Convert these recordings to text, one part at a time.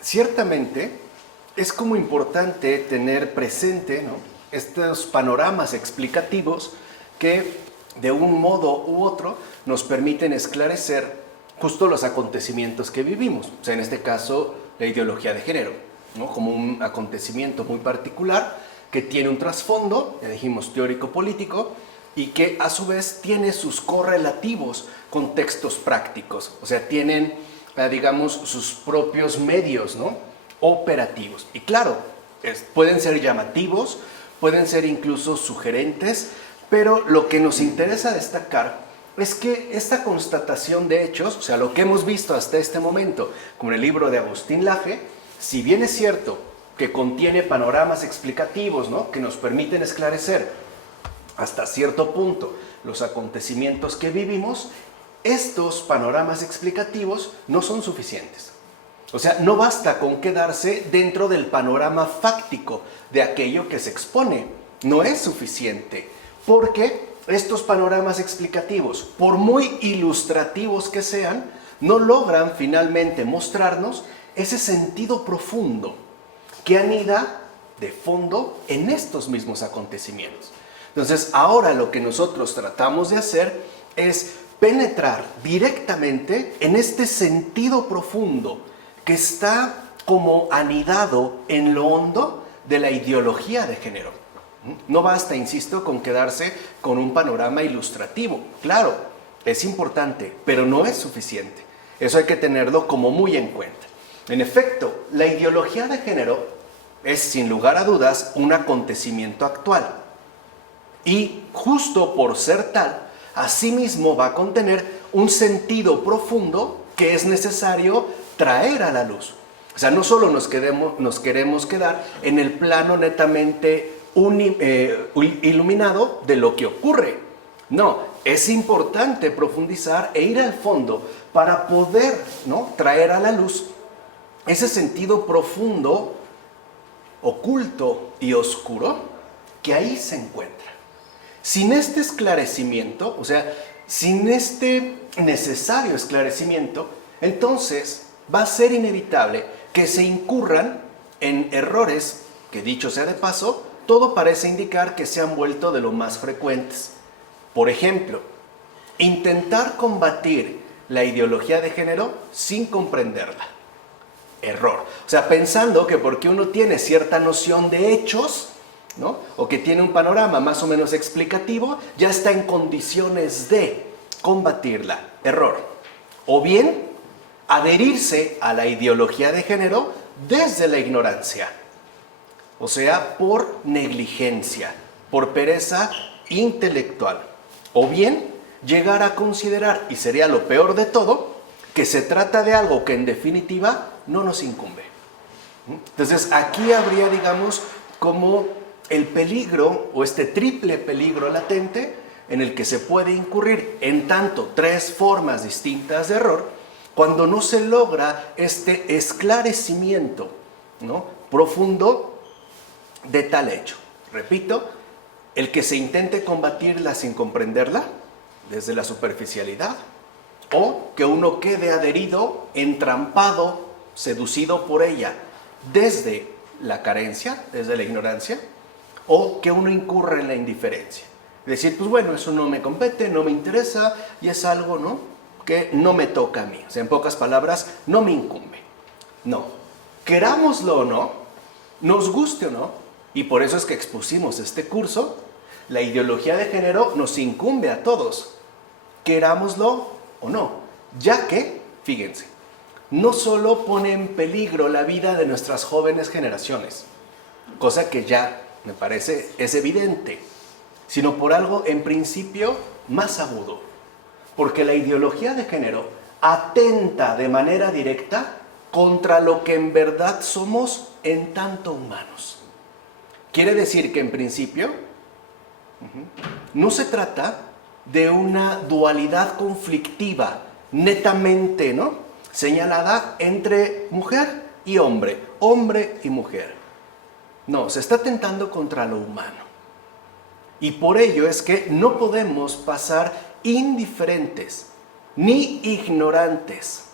ciertamente es como importante tener presente, ¿no?, estos panoramas explicativos que de un modo u otro nos permiten esclarecer justo los acontecimientos que vivimos. O sea, en este caso, la ideología de género, ¿no?, como un acontecimiento muy particular que tiene un trasfondo, ya dijimos, teórico-político, y que a su vez tiene sus correlativos con textos prácticos. O sea, tienen, digamos, sus propios medios, ¿no?, operativos. Y claro, pueden ser llamativos, pueden ser incluso sugerentes, pero lo que nos interesa destacar es que esta constatación de hechos, o sea, lo que hemos visto hasta este momento, como en el libro de Agustín Laje, si bien es cierto que contiene panoramas explicativos, ¿no?, que nos permiten esclarecer hasta cierto punto los acontecimientos que vivimos, estos panoramas explicativos no son suficientes. O sea, no basta con quedarse dentro del panorama fáctico de aquello que se expone. No es suficiente, porque estos panoramas explicativos, por muy ilustrativos que sean, no logran finalmente mostrarnos ese sentido profundo que anida de fondo en estos mismos acontecimientos. Entonces, ahora lo que nosotros tratamos de hacer es penetrar directamente en este sentido profundo que está como anidado en lo hondo de la ideología de género. No basta, insisto, con quedarse con un panorama ilustrativo. Claro, es importante, pero no es suficiente. Eso hay que tenerlo como muy en cuenta. En efecto, la ideología de género es, sin lugar a dudas, un acontecimiento actual. Y justo por ser tal, asimismo va a contener un sentido profundo que es necesario traer a la luz. O sea, no solo nos queremos quedar en el plano netamente iluminado de lo que ocurre. No, es importante profundizar e ir al fondo para poder, ¿no?, traer a la luz ese sentido profundo, oculto y oscuro que ahí se encuentra. Sin este esclarecimiento, o sea, sin este necesario esclarecimiento, entonces va a ser inevitable que se incurran en errores que, dicho sea de paso, todo parece indicar que se han vuelto de lo más frecuentes. Por ejemplo, intentar combatir la ideología de género sin comprenderla. Error. O sea, pensando que porque uno tiene cierta noción de hechos, ¿no?, o que tiene un panorama más o menos explicativo, ya está en condiciones de combatirla. Error. O bien, adherirse a la ideología de género desde la ignorancia. O sea, por negligencia, por pereza intelectual. O bien, llegar a considerar, y sería lo peor de todo, que se trata de algo que en definitiva no nos incumbe. Entonces, aquí habría, digamos, como el peligro, o este triple peligro latente, en el que se puede incurrir en tanto tres formas distintas de error, cuando no se logra este esclarecimiento, ¿no?, profundo de tal hecho. Repito, el que se intente combatirla sin comprenderla, desde la superficialidad, o que uno quede adherido, entrampado, seducido por ella, desde la carencia, desde la ignorancia, o que uno incurra en la indiferencia. Decir, pues bueno, eso no me compete, no me interesa, y es algo, ¿no?, que no me toca a mí. O sea, en pocas palabras, no me incumbe. No. Querámoslo o no, nos guste o no, y por eso es que expusimos este curso, la ideología de género nos incumbe a todos, querámoslo o no, ya que, fíjense, no solo pone en peligro la vida de nuestras jóvenes generaciones, cosa que ya me parece es evidente, sino por algo en principio más agudo, porque la ideología de género atenta de manera directa contra lo que en verdad somos en tanto humanos. Quiere decir que en principio no se trata de una dualidad conflictiva netamente, ¿no?, señalada entre mujer y hombre y mujer. No, se está atentando contra lo humano. Y por ello es que no podemos pasar indiferentes ni ignorantes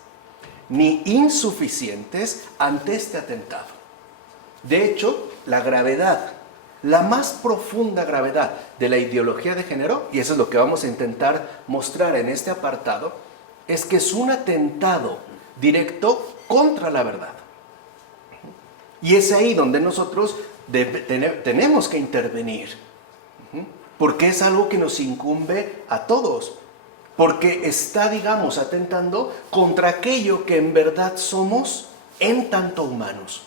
ni insuficientes ante este atentado. De hecho, la gravedad, la más profunda gravedad de la ideología de género, y eso es lo que vamos a intentar mostrar en este apartado, es que es un atentado directo contra la verdad. Y es ahí donde nosotros tenemos que intervenir, porque es algo que nos incumbe a todos, porque está, digamos, atentando contra aquello que en verdad somos en tanto humanos.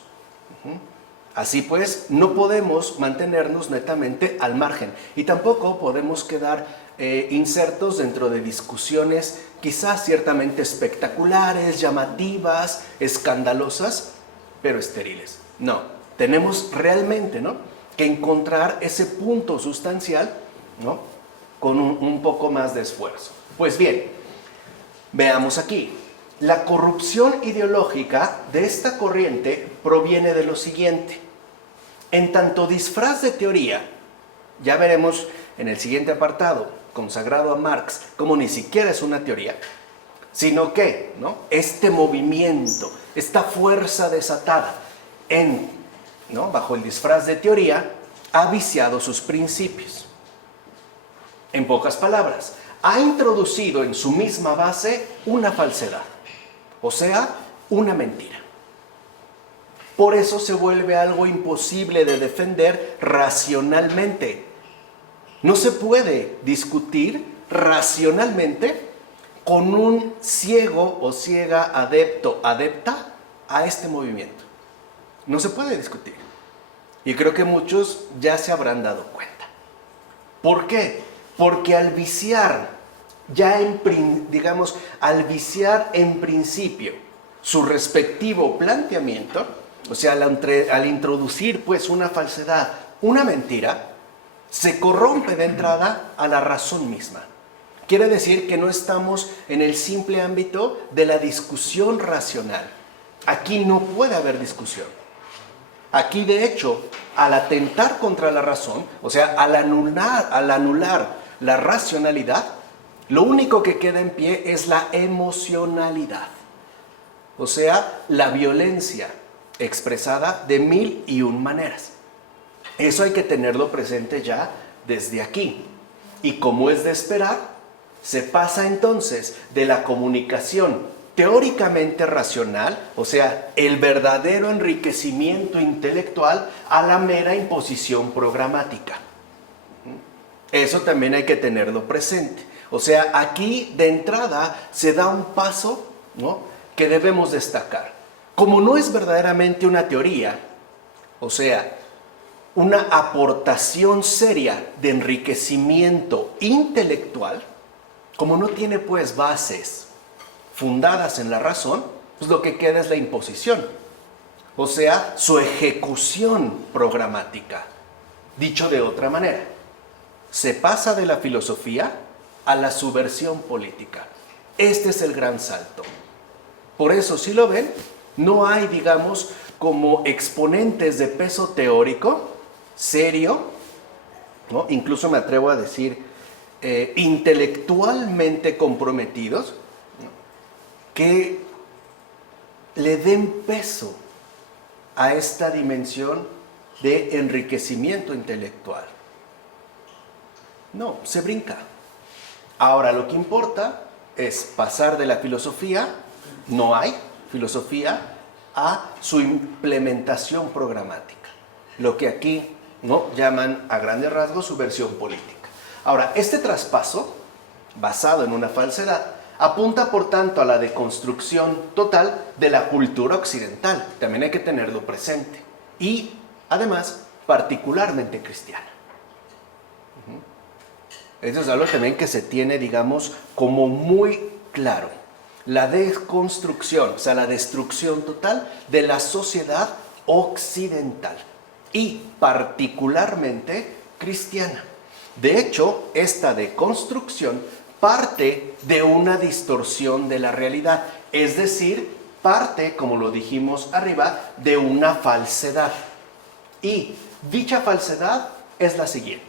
Así pues, no podemos mantenernos netamente al margen y tampoco podemos quedar insertos dentro de discusiones quizás ciertamente espectaculares, llamativas, escandalosas, pero estériles. No, tenemos realmente, ¿no?, que encontrar ese punto sustancial, ¿no?, con un poco más de esfuerzo. Pues bien, veamos aquí. La corrupción ideológica de esta corriente proviene de lo siguiente. En tanto disfraz de teoría, ya veremos en el siguiente apartado, consagrado a Marx, como ni siquiera es una teoría, sino que, ¿no?, este movimiento, esta fuerza desatada bajo el disfraz de teoría, ha viciado sus principios. En pocas palabras, ha introducido en su misma base una falsedad, o sea, una mentira. Por eso se vuelve algo imposible de defender racionalmente. No se puede discutir racionalmente con un ciego o ciega adepto, adepta a este movimiento. No se puede discutir. Y creo que muchos ya se habrán dado cuenta. ¿Por qué? Porque al viciar, al viciar en principio su respectivo planteamiento, o sea, al introducir pues una falsedad, una mentira, se corrompe de entrada a la razón misma. Quiere decir que no estamos en el simple ámbito de la discusión racional. Aquí no puede haber discusión. Aquí, de hecho, al atentar contra la razón, o sea, al anular la racionalidad, lo único que queda en pie es la emocionalidad. O sea, la violencia expresada de 1001 maneras. Eso hay que tenerlo presente ya desde aquí. Y como es de esperar, se pasa entonces de la comunicación teóricamente racional, o sea, el verdadero enriquecimiento intelectual, a la mera imposición programática. Eso también hay que tenerlo presente. O sea, aquí de entrada se da un paso, ¿no?, que debemos destacar. Como no es verdaderamente una teoría, o sea, una aportación seria de enriquecimiento intelectual, como no tiene pues bases fundadas en la razón, pues lo que queda es la imposición, o sea, su ejecución programática. Dicho de otra manera, se pasa de la filosofía a la subversión política. Este es el gran salto. Por eso, si lo ven, no hay, digamos, como exponentes de peso teórico, serio, ¿no?, incluso me atrevo a decir, intelectualmente comprometidos, ¿no?, que le den peso a esta dimensión de enriquecimiento intelectual. No, se brinca. Ahora lo que importa es pasar de la filosofía, no hay filosofía, a su implementación programática. Lo que aquí, ¿no?, llaman a grandes rasgos subversión política. Ahora, este traspaso, basado en una falsedad, apunta por tanto a la deconstrucción total de la cultura occidental. También hay que tenerlo presente. Y, además, particularmente cristiana. Eso es algo también que se tiene, digamos, como muy claro. La deconstrucción, o sea, la destrucción total de la sociedad occidental. Y particularmente cristiana. De hecho, esta deconstrucción parte de una distorsión de la realidad, es decir, parte, como lo dijimos arriba, de una falsedad. Y dicha falsedad es la siguiente.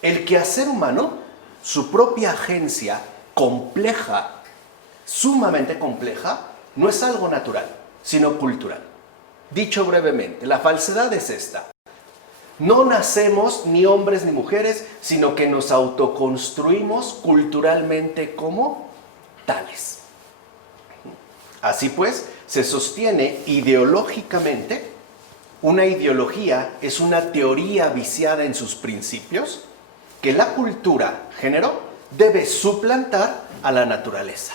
El quehacer humano, su propia agencia compleja, sumamente compleja, no es algo natural, sino cultural. Dicho brevemente, la falsedad es esta. No nacemos ni hombres ni mujeres, sino que nos autoconstruimos culturalmente como tales. Así pues, se sostiene ideológicamente. Una ideología es una teoría viciada en sus principios que la cultura, género, debe suplantar a la naturaleza,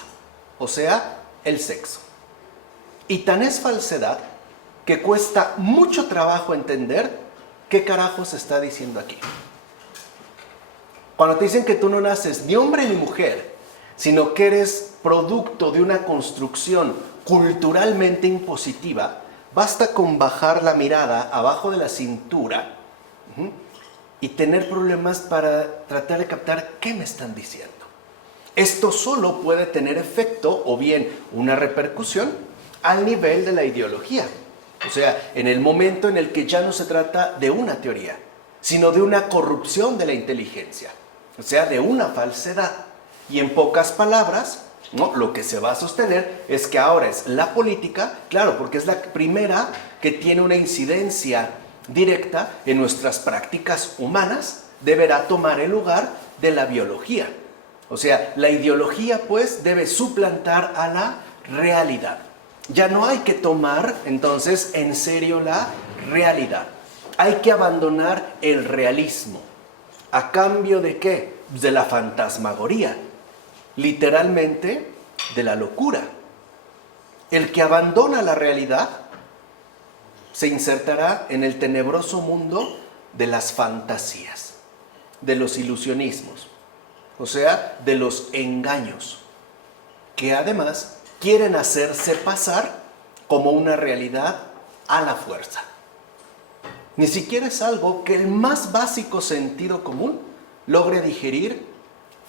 o sea, el sexo. Y tan es falsedad que cuesta mucho trabajo entender qué carajo se está diciendo aquí. Cuando te dicen que tú no naces ni hombre ni mujer, sino que eres producto de una construcción culturalmente impositiva, basta con bajar la mirada abajo de la cintura y tener problemas para tratar de captar qué me están diciendo. Esto solo puede tener efecto o bien una repercusión al nivel de la ideología. O sea, en el momento en el que ya no se trata de una teoría, sino de una corrupción de la inteligencia. O sea, de una falsedad. Y en pocas palabras, ¿no?, lo que se va a sostener es que ahora es la política, claro, porque es la primera que tiene una incidencia directa en nuestras prácticas humanas, deberá tomar el lugar de la biología. O sea, la ideología pues debe suplantar a la realidad. Ya no hay que tomar entonces en serio la realidad. Hay que abandonar el realismo. ¿A cambio de qué? De la fantasmagoría. Literalmente, de la locura. El que abandona la realidad se insertará en el tenebroso mundo de las fantasías, de los ilusionismos, o sea, de los engaños, que además quieren hacerse pasar como una realidad a la fuerza. Ni siquiera es algo que el más básico sentido común logre digerir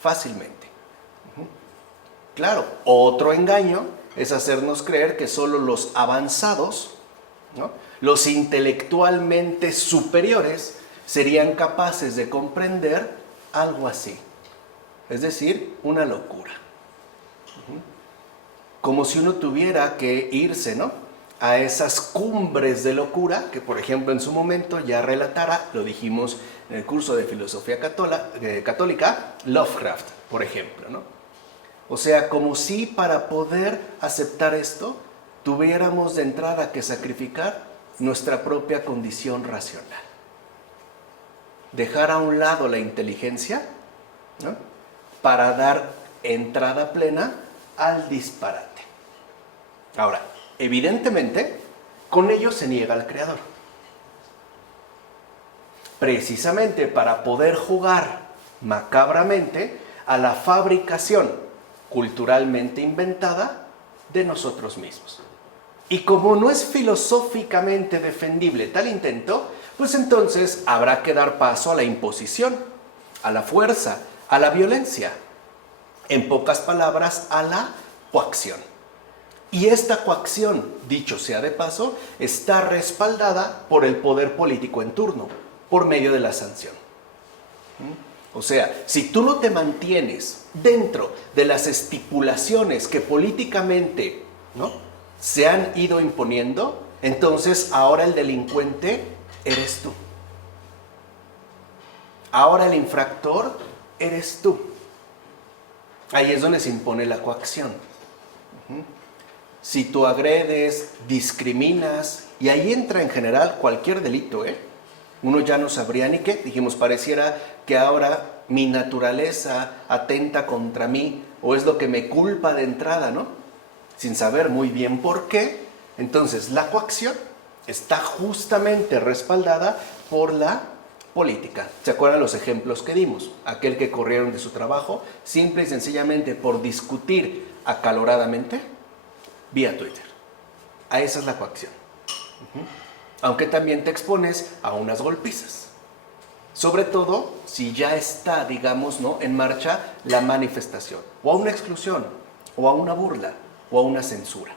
fácilmente. Claro, otro engaño es hacernos creer que solo los avanzados, ¿no?, los intelectualmente superiores, serían capaces de comprender algo así. Es decir, una locura. Como si uno tuviera que irse, ¿no?, a esas cumbres de locura que, por ejemplo, en su momento ya relatara, lo dijimos en el curso de filosofía católica, Lovecraft, por ejemplo, ¿no? O sea, como si para poder aceptar esto tuviéramos de entrada que sacrificar nuestra propia condición racional. Dejar a un lado la inteligencia, ¿no?, para dar entrada plena al disparate. Ahora, evidentemente, con ello se niega al creador. Precisamente para poder jugar macabramente a la fabricación culturalmente inventada de nosotros mismos. Y como no es filosóficamente defendible tal intento, pues entonces habrá que dar paso a la imposición, a la fuerza, a la violencia. En pocas palabras, a la coacción. Y esta coacción, dicho sea de paso, está respaldada por el poder político en turno, por medio de la sanción. O sea, si tú no te mantienes dentro de las estipulaciones que políticamente, ¿no?, se han ido imponiendo, entonces ahora el delincuente eres tú. Ahora el infractor eres tú. Ahí es donde se impone la coacción. Si tú agredes, discriminas, y ahí entra en general cualquier delito, uno ya no sabría ni qué. Dijimos, pareciera que ahora mi naturaleza atenta contra mí, o es lo que me culpa de entrada, ¿no?, sin saber muy bien por qué. Entonces, la coacción está justamente respaldada por la política. ¿Se acuerdan los ejemplos que dimos? Aquel que corrieron de su trabajo simple y sencillamente por discutir acaloradamente vía Twitter. A esa es la coacción. Aunque también te expones a unas golpizas. Sobre todo si ya está, digamos, ¿no?, en marcha la manifestación, o a una exclusión, o a una burla, o a una censura.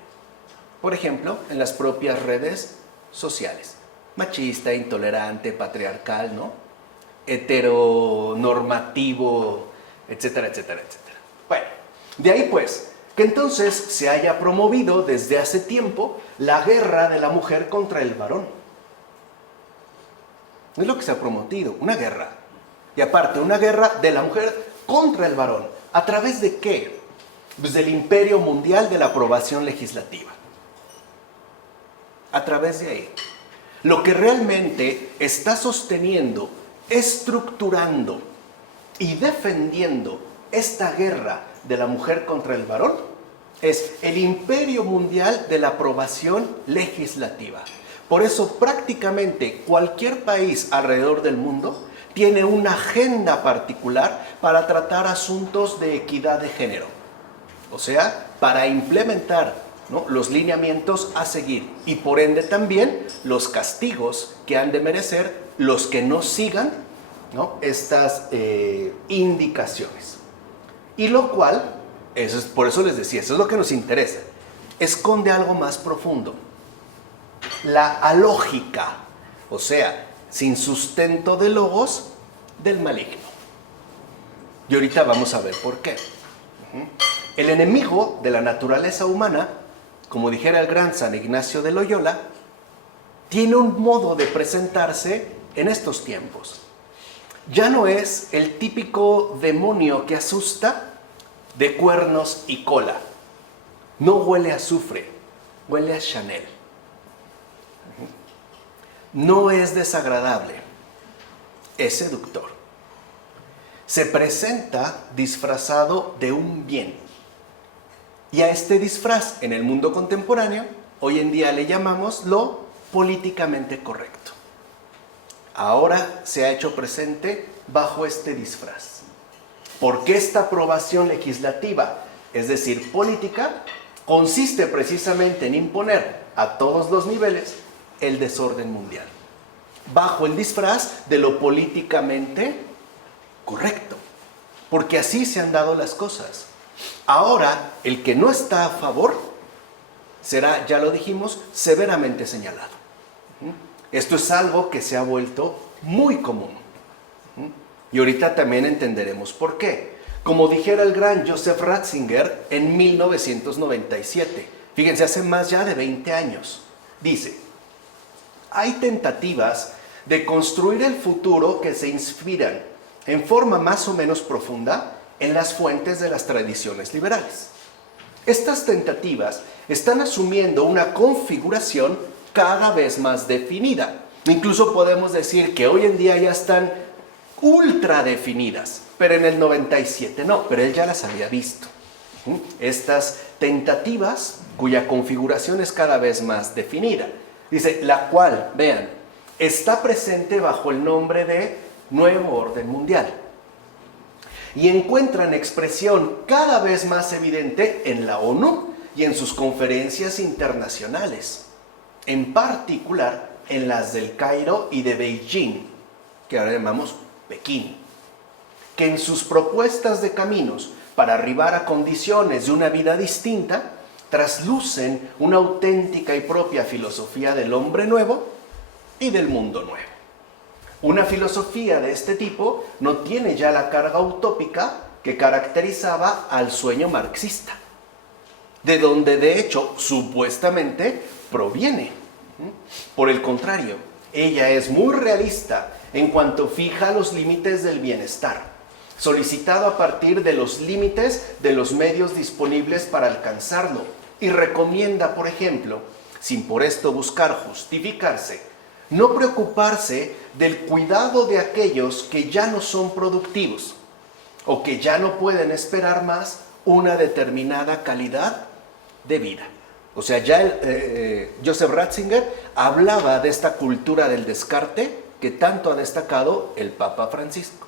Por ejemplo, en las propias redes sociales. Machista, intolerante, patriarcal, ¿no?, heteronormativo, etcétera, etcétera, etcétera. Bueno, de ahí pues que entonces se haya promovido desde hace tiempo la guerra de la mujer contra el varón. Es lo que se ha promovido, una guerra. Y aparte, una guerra de la mujer contra el varón. ¿A través de qué? Pues del imperio mundial de la aprobación legislativa. A través de ahí. Lo que realmente está sosteniendo, estructurando y defendiendo esta guerra de la mujer contra el varón es el imperio mundial de la aprobación legislativa. Por eso prácticamente cualquier país alrededor del mundo tiene una agenda particular para tratar asuntos de equidad de género. O sea, para implementar, ¿no?, los lineamientos a seguir y por ende también los castigos que han de merecer los que no sigan, ¿no?, estas indicaciones. Y lo cual, por eso les decía, eso es lo que nos interesa, esconde algo más profundo. La alógica, o sea, sin sustento de logos del maligno. Y ahorita vamos a ver por qué. El enemigo de la naturaleza humana, como dijera el gran San Ignacio de Loyola, tiene un modo de presentarse en estos tiempos. Ya no es el típico demonio que asusta de cuernos y cola. No huele a azufre, huele a Chanel. No es desagradable, es seductor. Se presenta disfrazado de un bien. Y a este disfraz en el mundo contemporáneo, hoy en día le llamamos lo políticamente correcto. Ahora se ha hecho presente bajo este disfraz. Porque esta aprobación legislativa, es decir, política, consiste precisamente en imponer a todos los niveles el desorden mundial, bajo el disfraz de lo políticamente correcto, porque así se han dado las cosas. Ahora, el que no está a favor será, ya lo dijimos, severamente señalado. Esto es algo que se ha vuelto muy común. Y ahorita también entenderemos por qué. Como dijera el gran Joseph Ratzinger en 1997, fíjense, hace más ya de 20 años, dice: hay tentativas de construir el futuro que se inspiran en forma más o menos profunda en las fuentes de las tradiciones liberales. Estas tentativas están asumiendo una configuración cada vez más definida. Incluso podemos decir que hoy en día ya están ultra definidas, pero en el 97 no, pero él ya las había visto. Estas tentativas cuya configuración es cada vez más definida. Dice, la cual, vean, está presente bajo el nombre de Nuevo Orden Mundial. Y encuentran expresión cada vez más evidente en la ONU y en sus conferencias internacionales. En particular en las del Cairo y de Beijing, que ahora llamamos Pekín. Que en sus propuestas de caminos para arribar a condiciones de una vida distinta, traslucen una auténtica y propia filosofía del hombre nuevo y del mundo nuevo. Una filosofía de este tipo no tiene ya la carga utópica que caracterizaba al sueño marxista, de donde de hecho supuestamente proviene. Por el contrario, ella es muy realista en cuanto fija los límites del bienestar, solicitado a partir de los límites de los medios disponibles para alcanzarlo, y recomienda, por ejemplo, sin por esto buscar justificarse, no preocuparse del cuidado de aquellos que ya no son productivos o que ya no pueden esperar más una determinada calidad de vida. O sea, ya Joseph Ratzinger hablaba de esta cultura del descarte que tanto ha destacado el Papa Francisco.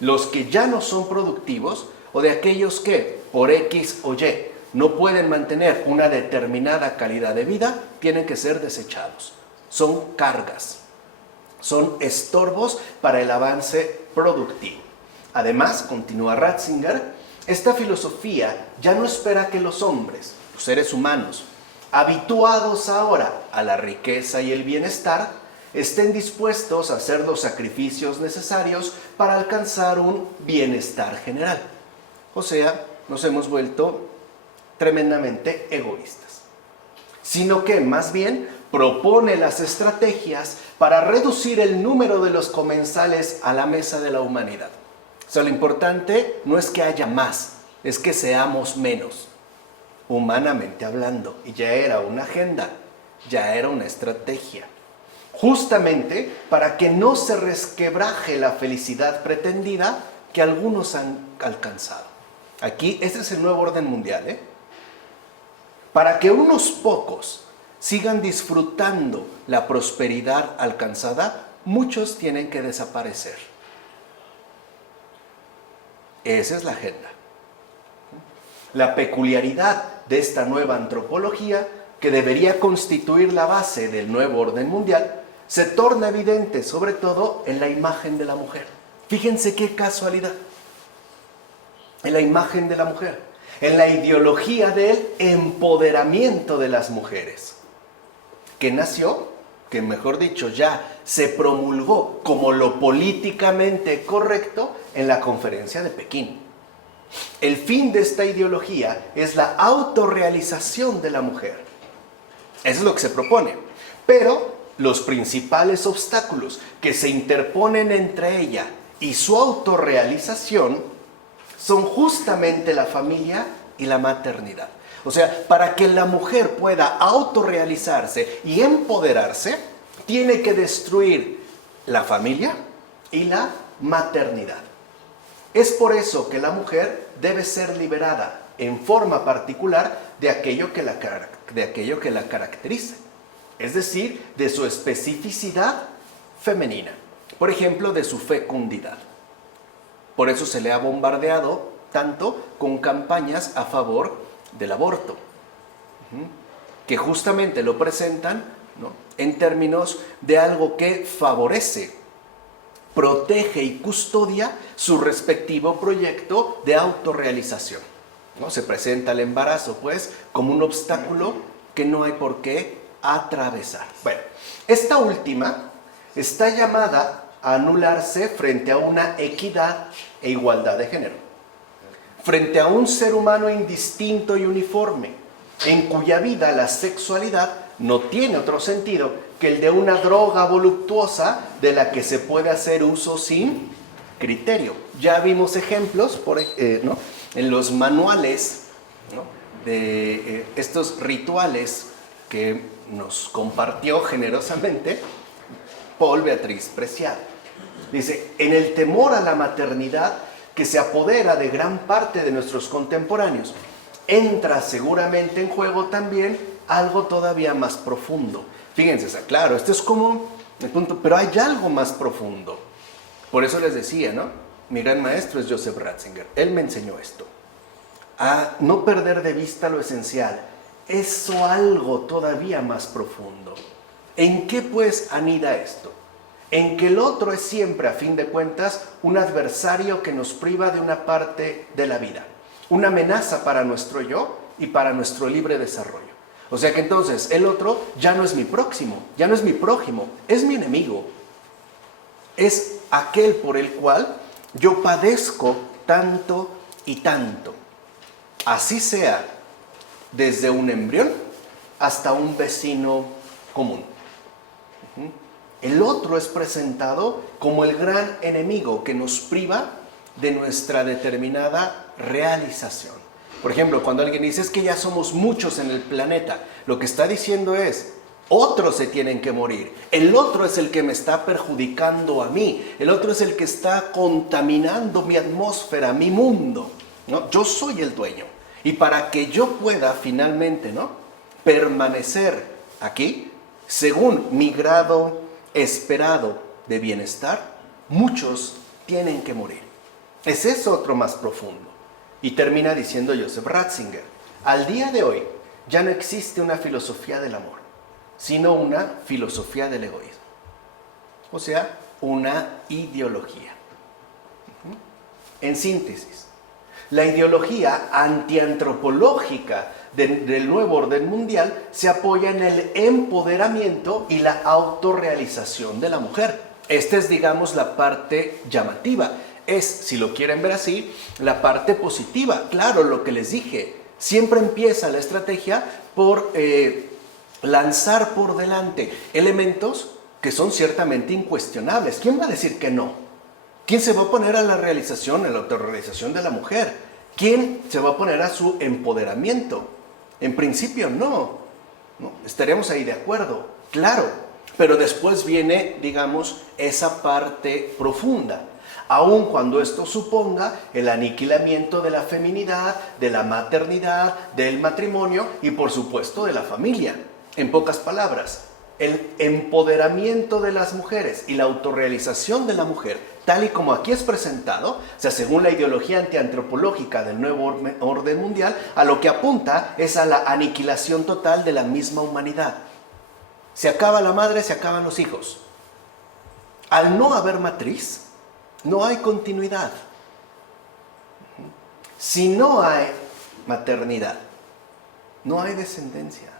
Los que ya no son productivos o de aquellos que, por X o Y, no pueden mantener una determinada calidad de vida, tienen que ser desechados. Son cargas, son estorbos para el avance productivo. Además, continúa Ratzinger, esta filosofía ya no espera que los hombres, los seres humanos, habituados ahora a la riqueza y el bienestar, estén dispuestos a hacer los sacrificios necesarios para alcanzar un bienestar general. O sea, nos hemos vuelto tremendamente egoístas, sino que más bien propone las estrategias para reducir el número de los comensales a la mesa de la humanidad. O sea, lo importante no es que haya más, es que seamos menos, humanamente hablando. Y ya era una agenda, ya era una estrategia. Justamente para que no se resquebraje la felicidad pretendida que algunos han alcanzado. Aquí, este es el nuevo orden mundial, ¿eh? Para que unos pocos sigan disfrutando la prosperidad alcanzada, muchos tienen que desaparecer. Esa es la agenda. La peculiaridad de esta nueva antropología, que debería constituir la base del nuevo orden mundial, se torna evidente sobre todo en la imagen de la mujer. Fíjense qué casualidad. En la imagen de la mujer, en la ideología del empoderamiento de las mujeres, que nació, que mejor dicho ya se promulgó como lo políticamente correcto en la conferencia de Pekín. El fin de esta ideología es la autorrealización de la mujer. Eso es lo que se propone. Pero los principales obstáculos que se interponen entre ella y su autorrealización son justamente la familia y la maternidad. O sea, para que la mujer pueda autorrealizarse y empoderarse, tiene que destruir la familia y la maternidad. Es por eso que la mujer debe ser liberada en forma particular de aquello que la caracteriza. Es decir, de su especificidad femenina. Por ejemplo, de su fecundidad. Por eso se le ha bombardeado tanto con campañas a favor del aborto, que justamente lo presentan, ¿no?, en términos de algo que favorece, protege y custodia su respectivo proyecto de autorrealización, ¿no? Se presenta el embarazo, pues, como un obstáculo que no hay por qué atravesar. Bueno, esta última está llamada a anularse frente a una equidad e igualdad de género, frente a un ser humano indistinto y uniforme, en cuya vida la sexualidad no tiene otro sentido que el de una droga voluptuosa de la que se puede hacer uso sin criterio. Ya vimos ejemplos ¿no?, en los manuales, ¿no?, de estos rituales que nos compartió generosamente Paul Beatriz Preciado. Dice, en el temor a la maternidad que se apodera de gran parte de nuestros contemporáneos, entra seguramente en juego también algo todavía más profundo. Fíjense, claro, esto es como el punto, pero hay algo más profundo. Por eso les decía, ¿no? Mi gran maestro es Joseph Ratzinger. Él me enseñó esto. A no perder de vista lo esencial. Eso algo todavía más profundo. ¿En qué pues anida esto? En que el otro es siempre, a fin de cuentas, un adversario que nos priva de una parte de la vida. Una amenaza para nuestro yo y para nuestro libre desarrollo. O sea que entonces el otro ya no es mi próximo, ya no es mi prójimo, es mi enemigo. Es aquel por el cual yo padezco tanto y tanto. Así sea desde un embrión hasta un vecino común. El otro es presentado como el gran enemigo que nos priva de nuestra determinada realización. Por ejemplo, cuando alguien dice, es que ya somos muchos en el planeta, lo que está diciendo es, otros se tienen que morir. El otro es el que me está perjudicando a mí. El otro es el que está contaminando mi atmósfera, mi mundo, ¿no? Yo soy el dueño. Y para que yo pueda finalmente, ¿no?, permanecer aquí, según mi grado esperado de bienestar, muchos tienen que morir. Ese es otro más profundo. Y termina diciendo Joseph Ratzinger, al día de hoy ya no existe una filosofía del amor, sino una filosofía del egoísmo. O sea, una ideología. En síntesis, la ideología antiantropológica del nuevo orden mundial se apoya en el empoderamiento y la autorrealización de la mujer. Esta es, digamos, la parte llamativa. Es, si lo quieren ver así, la parte positiva. Claro, lo que les dije, Siempre empieza la estrategia por lanzar por delante elementos que son ciertamente incuestionables. ¿Quién va a decir que no? ¿Quién se va a oponer a la realización, a la autorrealización de la mujer? ¿Quién se va a oponer a su empoderamiento? En principio no. Estaríamos ahí de acuerdo, claro. Pero después viene, digamos, esa parte profunda. Aun cuando esto suponga el aniquilamiento de la feminidad, de la maternidad, del matrimonio y por supuesto de la familia. En pocas palabras, el empoderamiento de las mujeres y la autorrealización de la mujer, tal y como aquí es presentado, o sea, según la ideología antiantropológica del nuevo orden mundial, a lo que apunta es a la aniquilación total de la misma humanidad. Se acaba la madre, se acaban los hijos. Al no haber matriz, no hay continuidad. Si no hay maternidad, no hay descendencia.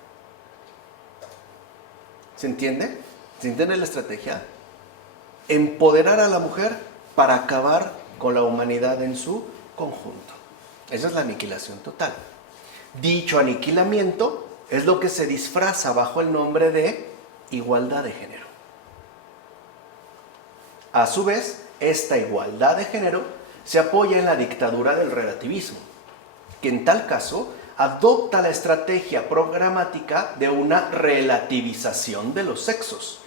¿Se entiende? ¿Se entiende la estrategia? Empoderar a la mujer para acabar con la humanidad en su conjunto. Esa es la aniquilación total. Dicho aniquilamiento es lo que se disfraza bajo el nombre de igualdad de género. A su vez, esta igualdad de género se apoya en la dictadura del relativismo, que en tal caso adopta la estrategia programática de una relativización de los sexos.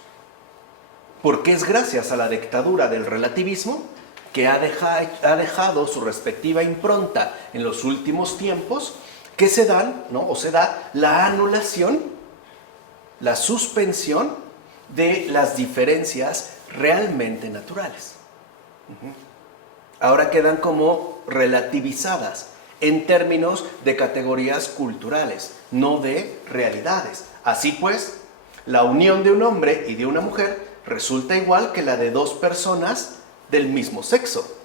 Porque es gracias a la dictadura del relativismo que ha dejado su respectiva impronta en los últimos tiempos, que se dan, ¿no? O se da la anulación, la suspensión de las diferencias realmente naturales. Ahora quedan como relativizadas en términos de categorías culturales, no de realidades. Así pues, la unión de un hombre y de una mujer resulta igual que la de dos personas del mismo sexo.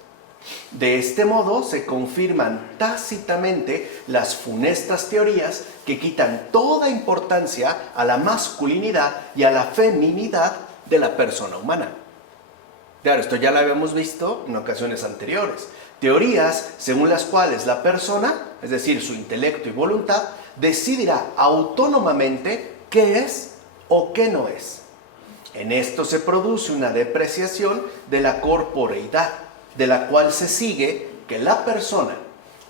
De este modo se confirman tácitamente las funestas teorías que quitan toda importancia a la masculinidad y a la feminidad de la persona humana. Claro, esto ya lo habíamos visto en ocasiones anteriores. Teorías según las cuales la persona, es decir, su intelecto y voluntad, decidirá autónomamente qué es o qué no es. En esto se produce una depreciación de la corporeidad, de la cual se sigue que la persona,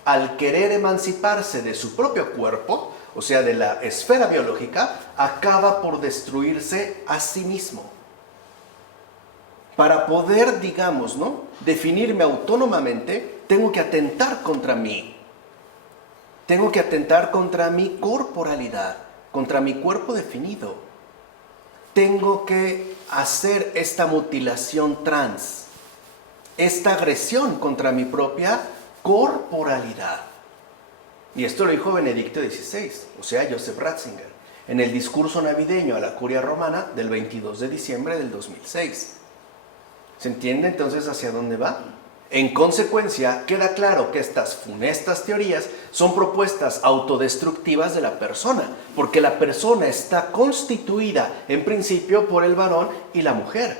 al querer emanciparse de su propio cuerpo, o sea, de la esfera biológica, acaba por destruirse a sí mismo. Para poder, digamos, ¿no?, definirme autónomamente, tengo que atentar contra mí. Tengo que atentar contra mi corporalidad, contra mi cuerpo definido. Tengo que hacer esta mutilación trans, esta agresión contra mi propia corporalidad. Y esto lo dijo Benedicto XVI, o sea, Joseph Ratzinger, en el discurso navideño a la Curia Romana del 22 de diciembre del 2006. ¿Se entiende entonces hacia dónde va? En consecuencia, queda claro que estas funestas teorías son propuestas autodestructivas de la persona, porque la persona está constituida en principio por el varón y la mujer,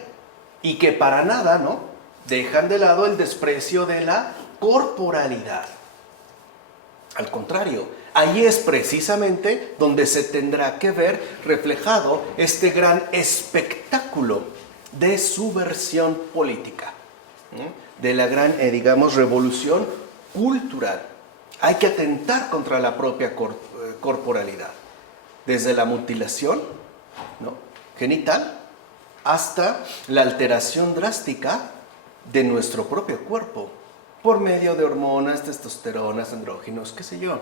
y que para nada, ¿no?, dejan de lado el desprecio de la corporalidad. Al contrario, ahí es precisamente donde se tendrá que ver reflejado este gran espectáculo de subversión política, de la gran, digamos, revolución cultural. Hay que atentar contra la propia corporalidad, desde la mutilación, ¿no?, genital hasta la alteración drástica de nuestro propio cuerpo, por medio de hormonas, testosteronas, andrógenos, qué sé yo,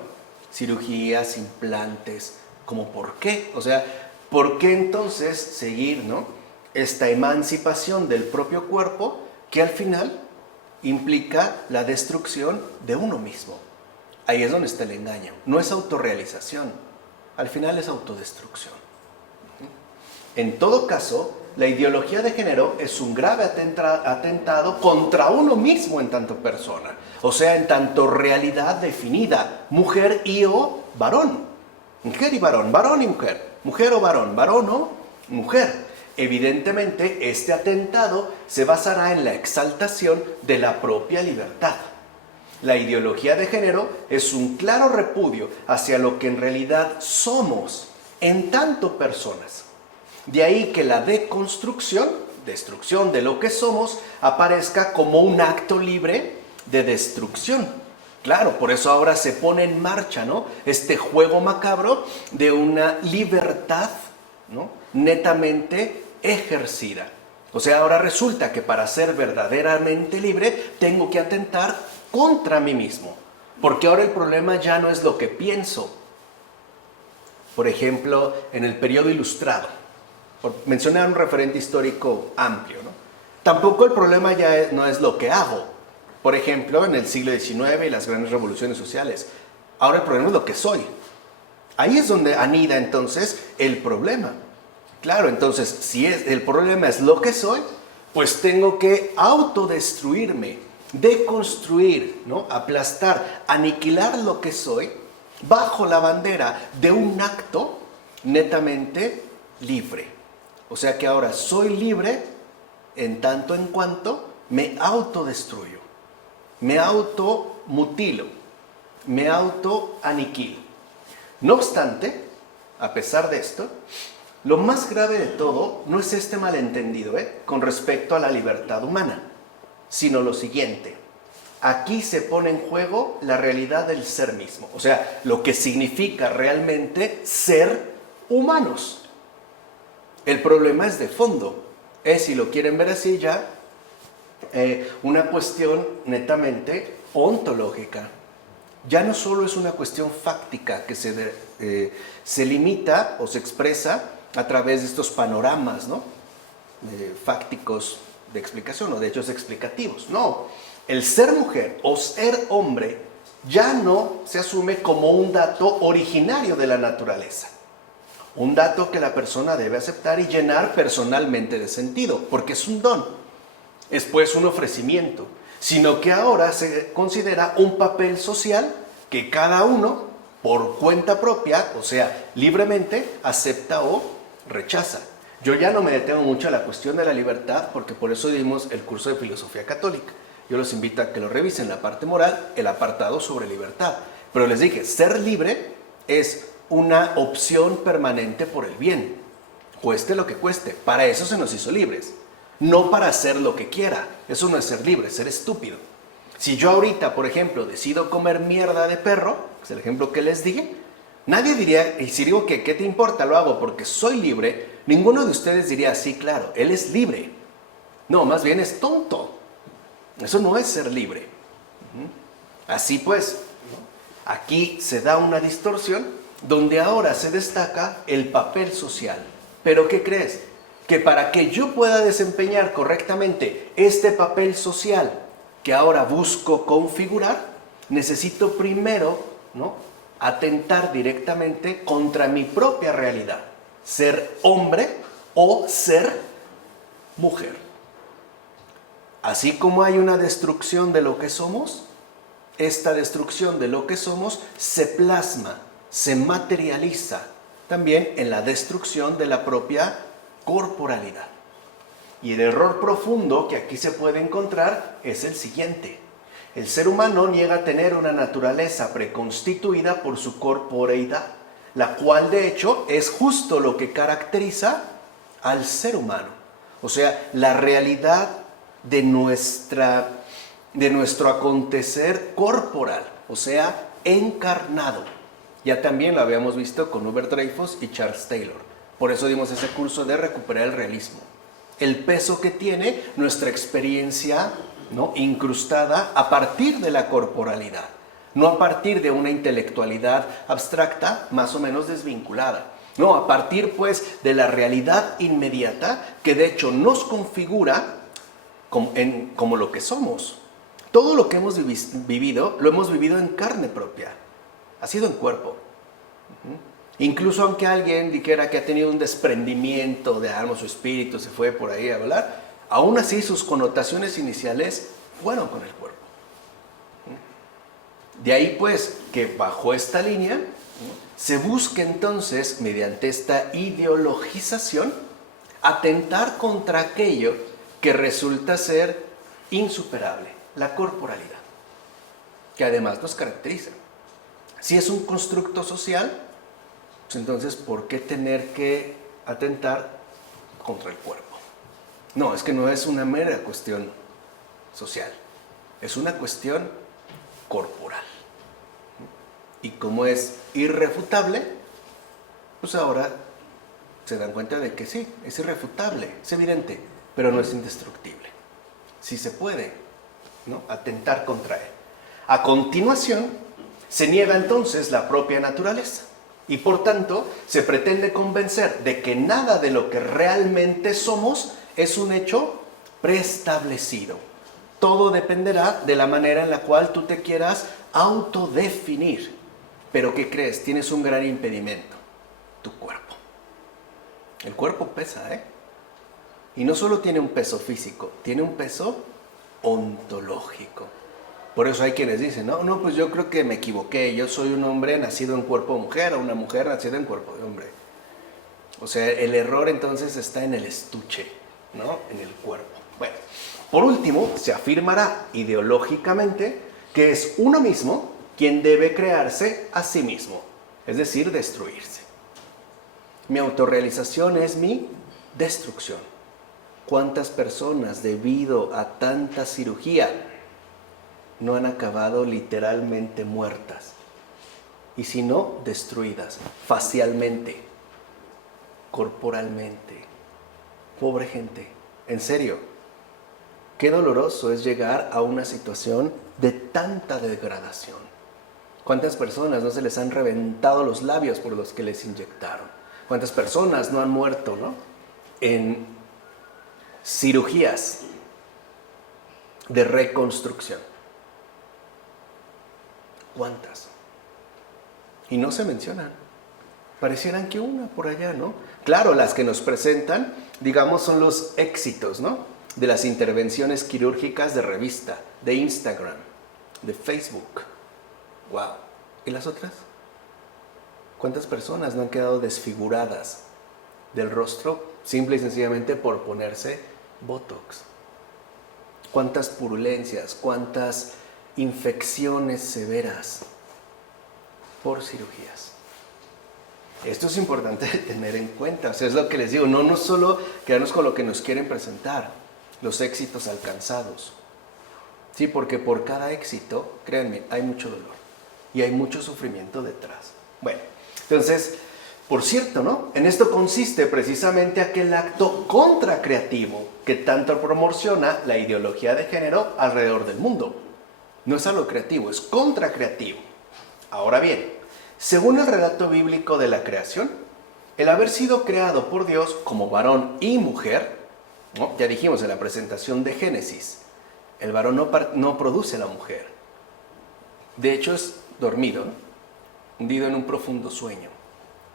cirugías, implantes, como por qué, o sea, ¿por qué entonces seguir, ¿no?, esta emancipación del propio cuerpo que al final implica la destrucción de uno mismo? Ahí es donde está el engaño. No es autorrealización, al final es autodestrucción. En todo caso, la ideología de género es un grave atentado contra uno mismo en tanto persona, o sea, en tanto realidad definida, mujer y o varón, mujer y varón, varón y mujer o varón, varón o mujer. Evidentemente, este atentado se basará en la exaltación de la propia libertad. La ideología de género es un claro repudio hacia lo que en realidad somos, en tanto personas. De ahí que la deconstrucción, destrucción de lo que somos, aparezca como un acto libre de destrucción. Claro, por eso ahora se pone en marcha, ¿no?, este juego macabro de una libertad, ¿no?, netamente ejercida. O sea, ahora resulta que para ser verdaderamente libre tengo que atentar contra mí mismo, porque ahora el problema ya no es lo que pienso. Por ejemplo, en el periodo ilustrado, por mencionar un referente histórico amplio, ¿no?, tampoco el problema ya no es lo que hago. Por ejemplo, en el siglo XIX y las grandes revoluciones sociales, ahora el problema es lo que soy. Ahí es donde anida entonces el problema. Claro, entonces, si el problema es lo que soy, pues tengo que autodestruirme, deconstruir, ¿no?, aplastar, aniquilar lo que soy bajo la bandera de un acto netamente libre. O sea que ahora soy libre en tanto en cuanto me autodestruyo, me automutilo, me autoaniquilo. No obstante, a pesar de esto, lo más grave de todo no es este malentendido con respecto a la libertad humana, sino lo siguiente: aquí se pone en juego la realidad del ser mismo, o sea, lo que significa realmente ser humanos. El problema es de fondo, es, si lo quieren ver así ya, una cuestión netamente ontológica. Ya no solo es una cuestión fáctica que se limita o se expresa a través de estos panoramas, ¿no?, fácticos de explicación o de hechos explicativos. No, el ser mujer o ser hombre ya no se asume como un dato originario de la naturaleza, un dato que la persona debe aceptar y llenar personalmente de sentido, porque es un don, es pues un ofrecimiento, sino que ahora se considera un papel social que cada uno, por cuenta propia, o sea, libremente, acepta o rechaza. Yo ya no me detengo mucho a la cuestión de la libertad, porque por eso dimos el curso de filosofía católica. Yo los invito a que lo revisen, la parte moral, el apartado sobre libertad. Pero les dije, ser libre es una opción permanente por el bien, cueste lo que cueste. Para eso se nos hizo libres, no para hacer lo que quiera. Eso no es ser libre, es ser estúpido. Si yo ahorita, por ejemplo, decido comer mierda de perro, es el ejemplo que les dije, nadie diría, y si digo que ¿qué te importa? Lo hago porque soy libre. Ninguno de ustedes diría, sí, claro, él es libre. No, más bien es tonto. Eso no es ser libre. Así pues, aquí se da una distorsión donde ahora se destaca el papel social. ¿Pero qué crees? Que para que yo pueda desempeñar correctamente este papel social que ahora busco configurar, necesito primero, ¿no?, atentar directamente contra mi propia realidad, ser hombre o ser mujer. Así como hay una destrucción de lo que somos, esta destrucción de lo que somos se plasma, se materializa también en la destrucción de la propia corporalidad. Y el error profundo que aquí se puede encontrar es el siguiente: el ser humano niega tener una naturaleza preconstituida por su corporeidad, la cual de hecho es justo lo que caracteriza al ser humano. O sea, la realidad de nuestro acontecer corporal, o sea, encarnado. Ya también lo habíamos visto con Hubert Dreyfus y Charles Taylor. Por eso dimos ese curso de recuperar el realismo. El peso que tiene nuestra experiencia, ¿no?, incrustada a partir de la corporalidad, no a partir de una intelectualidad abstracta más o menos desvinculada. No, a partir pues de la realidad inmediata que de hecho nos configura como lo que somos. Todo lo que hemos vivido, lo hemos vivido en carne propia, ha sido en cuerpo. Incluso aunque alguien dijera que ha tenido un desprendimiento de alma, su espíritu se fue por ahí a volar, aún así sus connotaciones iniciales fueron con el cuerpo. De ahí pues que bajo esta línea se busque entonces, mediante esta ideologización, atentar contra aquello que resulta ser insuperable, la corporalidad. que además nos caracteriza. Si es un constructo social, pues entonces, ¿por qué tener que atentar contra el cuerpo? No, es que no es una mera cuestión social, es una cuestión corporal. Y como es irrefutable, pues ahora se dan cuenta de que sí, es irrefutable, es evidente, pero no es indestructible. Sí se puede, ¿no?, atentar contra él. A continuación, se niega entonces la propia naturaleza y por tanto se pretende convencer de que nada de lo que realmente somos es un hecho preestablecido. Todo dependerá de la manera en la cual tú te quieras autodefinir. Pero ¿qué crees? Tienes un gran impedimento: tu cuerpo. El cuerpo pesa, ¿eh? Y no solo tiene un peso físico, tiene un peso ontológico. Por eso hay quienes dicen, no, pues yo creo que me equivoqué, yo soy un hombre nacido en cuerpo de mujer o una mujer nacida en cuerpo de hombre. O sea, el error entonces está en el estuche, ¿no?, en el cuerpo. Bueno, por último, se afirmará ideológicamente que es uno mismo quien debe crearse a sí mismo, es decir, destruirse. Mi autorrealización es mi destrucción. ¿Cuántas personas, debido a tanta cirugía, no han acabado literalmente muertas? Y si no, destruidas, facialmente, corporalmente. Pobre gente, en serio, qué doloroso es llegar a una situación de tanta degradación. ¿Cuántas personas no se les han reventado los labios por los que les inyectaron? ¿Cuántas personas no han muerto, ¿no?, en cirugías de reconstrucción? ¿Cuántas? Y no se mencionan. Parecieran que una por allá, ¿no? Claro, las que nos presentan, digamos, son los éxitos, ¿no?, de las intervenciones quirúrgicas de revista, de Instagram, de Facebook. ¡Wow! ¿Y las otras? ¿Cuántas personas no han quedado desfiguradas del rostro simple y sencillamente por ponerse Botox? ¿Cuántas purulencias, cuántas infecciones severas por cirugías? Esto es importante tener en cuenta. O sea, es lo que les digo, no solo quedarnos con lo que nos quieren presentar, los éxitos alcanzados. Sí, porque por cada éxito, créanme, hay mucho dolor y hay mucho sufrimiento detrás. Bueno, entonces, por cierto, ¿no?, en esto consiste precisamente aquel acto contracreativo que tanto promociona la ideología de género alrededor del mundo. No es algo creativo, es contracreativo. Ahora bien, según el relato bíblico de la creación, el haber sido creado por Dios como varón y mujer, ¿no?, ya dijimos en la presentación de Génesis, el varón no produce a la mujer. De hecho, es dormido, ¿no?, hundido en un profundo sueño,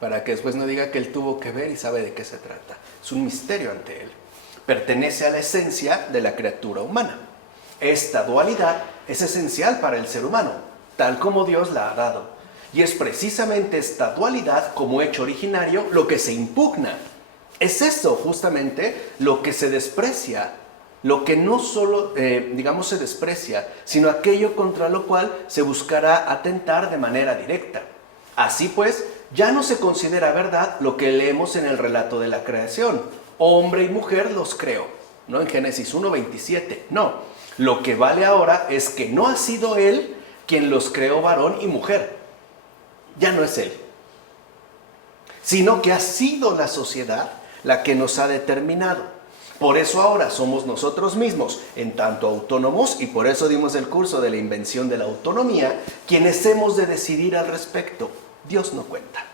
para que después no diga que él tuvo que ver y sabe de qué se trata. Es un misterio ante él. Pertenece a la esencia de la criatura humana. Esta dualidad es esencial para el ser humano, tal como Dios la ha dado. Y es precisamente esta dualidad como hecho originario lo que se impugna. Es eso justamente lo que se desprecia, lo que no solo, se desprecia, sino aquello contra lo cual se buscará atentar de manera directa. Así pues, ya no se considera verdad lo que leemos en el relato de la creación. Hombre y mujer los creó, ¿no?, en Génesis 1:27. No, lo que vale ahora es que no ha sido él quien los creó varón y mujer. Ya no es él, sino que ha sido la sociedad la que nos ha determinado. Por eso ahora somos nosotros mismos, en tanto autónomos, y por eso dimos el curso de la invención de la autonomía, quienes hemos de decidir al respecto. Dios no cuenta.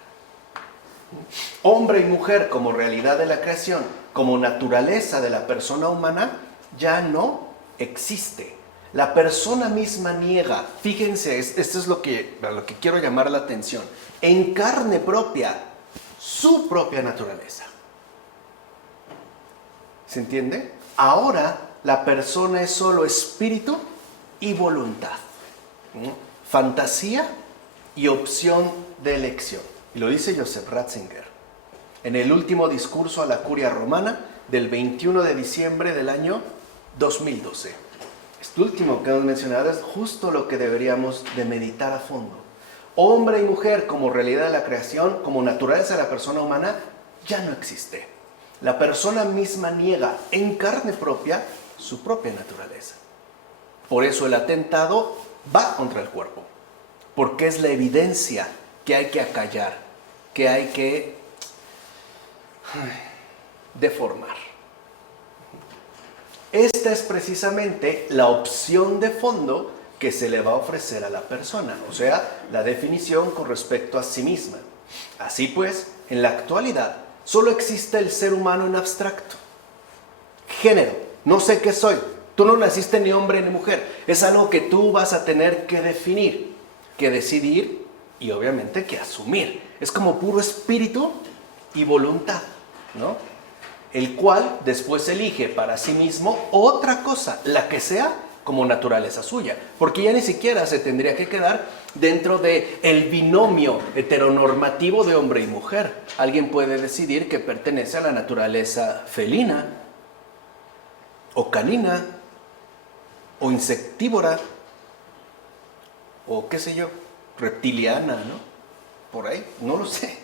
Hombre y mujer como realidad de la creación, como naturaleza de la persona humana, ya no existe. La persona misma niega, fíjense, esto es a lo que quiero llamar la atención, en carne propia, su propia naturaleza. ¿Se entiende? Ahora la persona es solo espíritu y voluntad, fantasía y opción de elección. Y lo dice Joseph Ratzinger en el último discurso a la curia romana del 21 de diciembre del año 2012. Esto último que hemos mencionado es justo lo que deberíamos de meditar a fondo. Hombre y mujer como realidad de la creación, como naturaleza de la persona humana, ya no existe. La persona misma niega en carne propia su propia naturaleza. Por eso el atentado va contra el cuerpo, porque es la evidencia que hay que acallar, que hay que deformar. Esta es precisamente la opción de fondo que se le va a ofrecer a la persona, o sea, la definición con respecto a sí misma. Así pues, en la actualidad, solo existe el ser humano en abstracto. Género, no sé qué soy. Tú no naciste ni hombre ni mujer. Es algo que tú vas a tener que definir, que decidir y obviamente que asumir. Es como puro espíritu y voluntad, ¿no? El cual después elige para sí mismo otra cosa, la que sea, como naturaleza suya. Porque ya ni siquiera se tendría que quedar dentro del binomio heteronormativo de hombre y mujer. Alguien puede decidir que pertenece a la naturaleza felina, o canina, o insectívora, o qué sé yo, reptiliana, ¿no? Por ahí, no lo sé.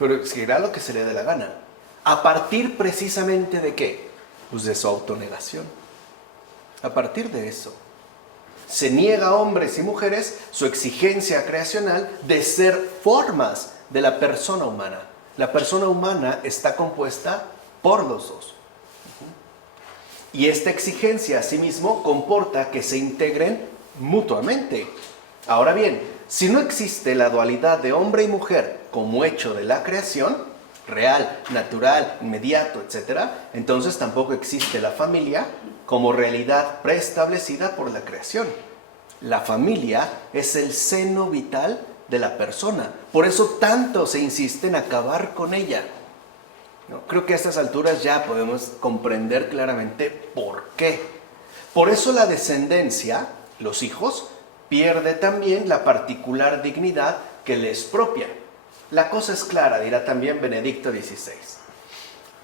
Pero será lo que se le dé la gana. ¿A partir precisamente de qué? Pues de su autonegación. A partir de eso, se niega a hombres y mujeres su exigencia creacional de ser formas de la persona humana. La persona humana está compuesta por los dos. Y esta exigencia, asimismo, comporta que se integren mutuamente. Ahora bien, si no existe la dualidad de hombre y mujer como hecho de la creación, real, natural, inmediato, etc., entonces tampoco existe la familia como realidad preestablecida por la creación. La familia es el seno vital de la persona. Por eso tanto se insiste en acabar con ella. ¿No? Creo que a estas alturas ya podemos comprender claramente por qué. Por eso la descendencia, los hijos, pierde también la particular dignidad que le es propia. La cosa es clara, dirá también Benedicto XVI.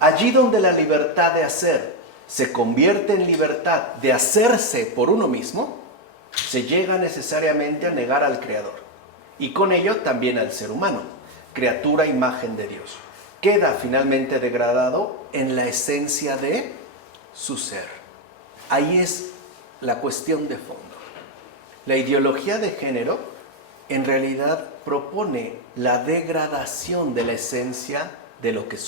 Allí donde la libertad de hacer se convierte en libertad de hacerse por uno mismo, se llega necesariamente a negar al Creador y con ello también al ser humano, criatura imagen de Dios. Queda finalmente degradado en la esencia de su ser. Ahí es la cuestión de fondo. La ideología de género en realidad propone la degradación de la esencia de lo que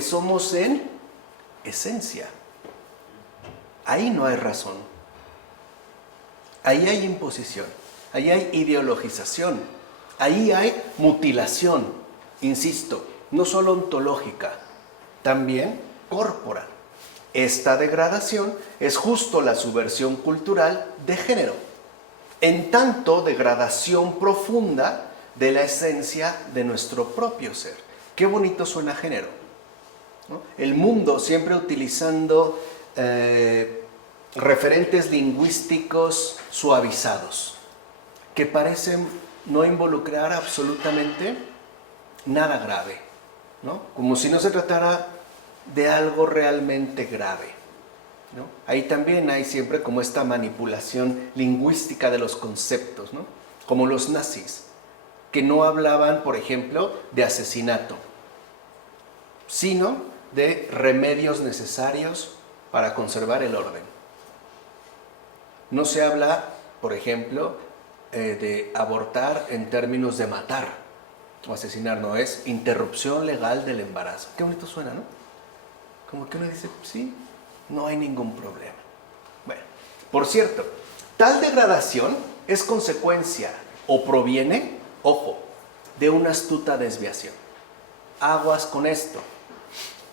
somos en esencia. Ahí no hay razón. Ahí hay imposición. Ahí hay ideologización. Ahí hay mutilación. Insisto, no solo ontológica, también corporal. Esta degradación es justo la subversión cultural de género, en tanto degradación profunda de la esencia de nuestro propio ser. Qué bonito suena género, ¿no? El mundo siempre utilizando referentes lingüísticos suavizados, que parecen no involucrar absolutamente nada grave, ¿no? Como si no se tratara de algo realmente grave, ¿no? Ahí también hay siempre como esta manipulación lingüística de los conceptos, ¿no? Como los nazis, que no hablaban, por ejemplo, de asesinato, sino de remedios necesarios para conservar el orden. No se habla, por ejemplo, de abortar en términos de matar o asesinar, no, es interrupción legal del embarazo. Qué bonito suena, ¿no? Como que uno dice, sí, no hay ningún problema. Bueno, por cierto, tal degradación es consecuencia o proviene, ojo, de una astuta desviación. Aguas con esto.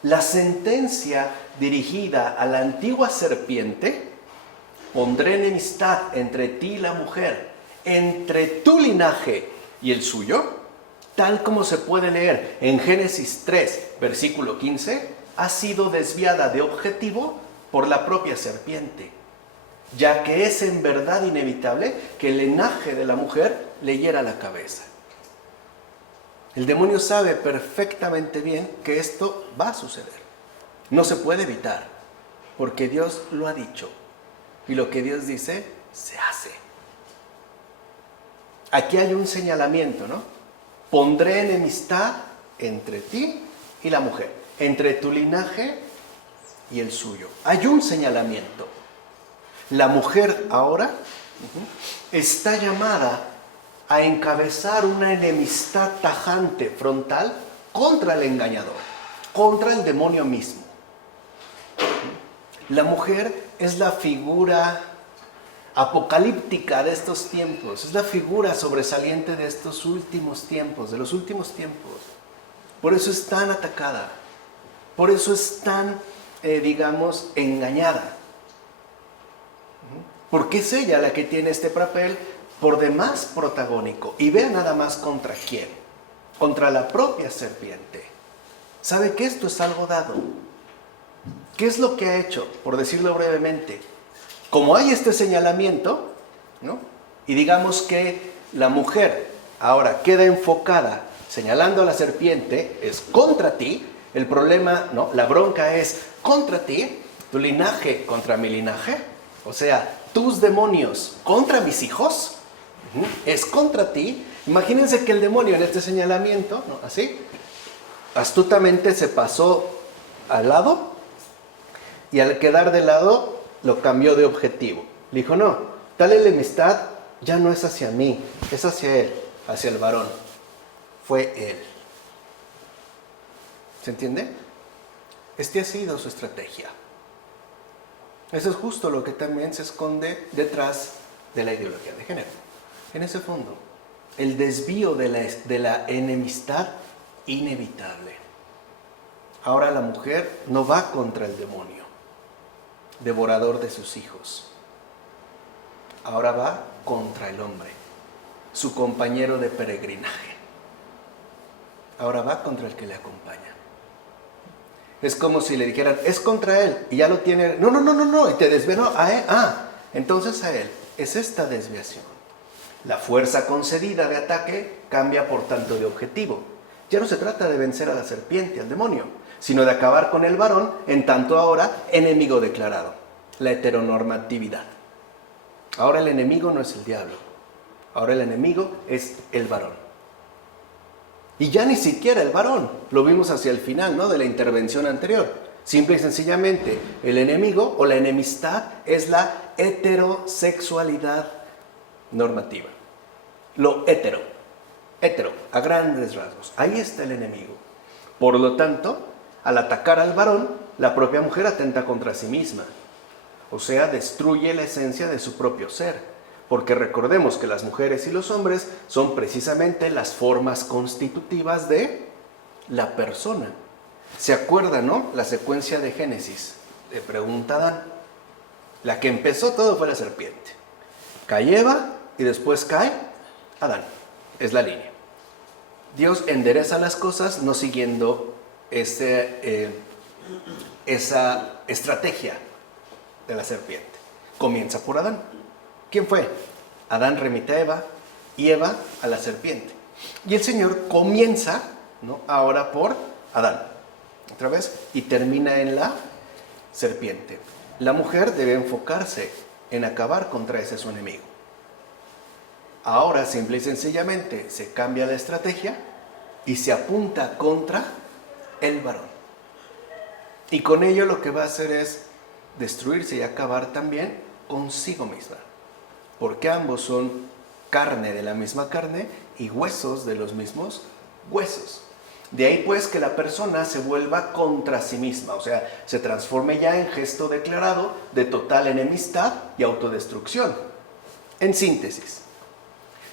La sentencia dirigida a la antigua serpiente, pondré enemistad entre ti y la mujer, entre tu linaje y el suyo, tal como se puede leer en Génesis 3, versículo 15, ha sido desviada de objetivo por la propia serpiente, ya que es en verdad inevitable que el linaje de la mujer le hiera la cabeza. El demonio sabe perfectamente bien que esto va a suceder. No se puede evitar, porque Dios lo ha dicho. Y lo que Dios dice, se hace. Aquí hay un señalamiento, ¿no? Pondré enemistad entre ti y la mujer, entre tu linaje y el suyo. Hay un señalamiento. La mujer ahora está llamada a encabezar una enemistad tajante, frontal, contra el engañador, contra el demonio mismo. La mujer es la figura apocalíptica de estos tiempos, es la figura sobresaliente de estos últimos tiempos, de los últimos tiempos. Por eso es tan atacada, por eso es tan, engañada. Porque es ella la que tiene este papel por demás protagónico. Y vea nada más contra quién, contra la propia serpiente. ¿Sabe que esto es algo dado? ¿Qué es lo que ha hecho? Por decirlo brevemente, como hay este señalamiento, ¿no? Y digamos que la mujer ahora queda enfocada señalando a la serpiente, es contra ti, el problema, ¿no? La bronca es contra ti, tu linaje contra mi linaje, o sea, tus demonios contra mis hijos, es contra ti. Imagínense que el demonio en este señalamiento, ¿no? Así, astutamente se pasó al lado y al quedar de lado lo cambió de objetivo. Le dijo, no, tal enemistad ya no es hacia mí, es hacia él, hacia el varón. Fue él. ¿Se entiende? Este ha sido su estrategia. Eso es justo lo que también se esconde detrás de la ideología de género. En ese fondo, el desvío de la enemistad inevitable. Ahora la mujer no va contra el demonio, devorador de sus hijos. Ahora va contra el hombre, su compañero de peregrinaje. Ahora va contra el que le acompaña. Es como si le dijeran, es contra él, y ya lo tiene. No, y te desvió a él. Entonces a él. Es esta desviación. La fuerza concedida de ataque cambia por tanto de objetivo. Ya no se trata de vencer a la serpiente, al demonio, sino de acabar con el varón, en tanto ahora enemigo declarado. La heteronormatividad. Ahora el enemigo no es el diablo. Ahora el enemigo es el varón. Y ya ni siquiera el varón. Lo vimos hacia el final, ¿no? De la intervención anterior. Simple y sencillamente, el enemigo o la enemistad es la heterosexualidad normativa. Lo hetero, a grandes rasgos. Ahí está el enemigo. Por lo tanto, al atacar al varón, la propia mujer atenta contra sí misma. O sea, destruye la esencia de su propio ser. Porque recordemos que las mujeres y los hombres son precisamente las formas constitutivas de la persona. ¿Se acuerdan, no? La secuencia de Génesis. Le pregunta Adán. La que empezó todo fue la serpiente. Cae Eva y después cae Adán. Es la línea. Dios endereza las cosas no siguiendo esa estrategia de la serpiente. Comienza por Adán. ¿Quién fue? Adán remite a Eva y Eva a la serpiente. Y el Señor comienza, ¿no? Ahora por Adán, otra vez, y termina en la serpiente. La mujer debe enfocarse en acabar contra ese su enemigo. Ahora, simple y sencillamente, se cambia la estrategia y se apunta contra el varón. Y con ello lo que va a hacer es destruirse y acabar también consigo misma. Porque ambos son carne de la misma carne y huesos de los mismos huesos. De ahí pues que la persona se vuelva contra sí misma, o sea, se transforme ya en gesto declarado de total enemistad y autodestrucción. En síntesis,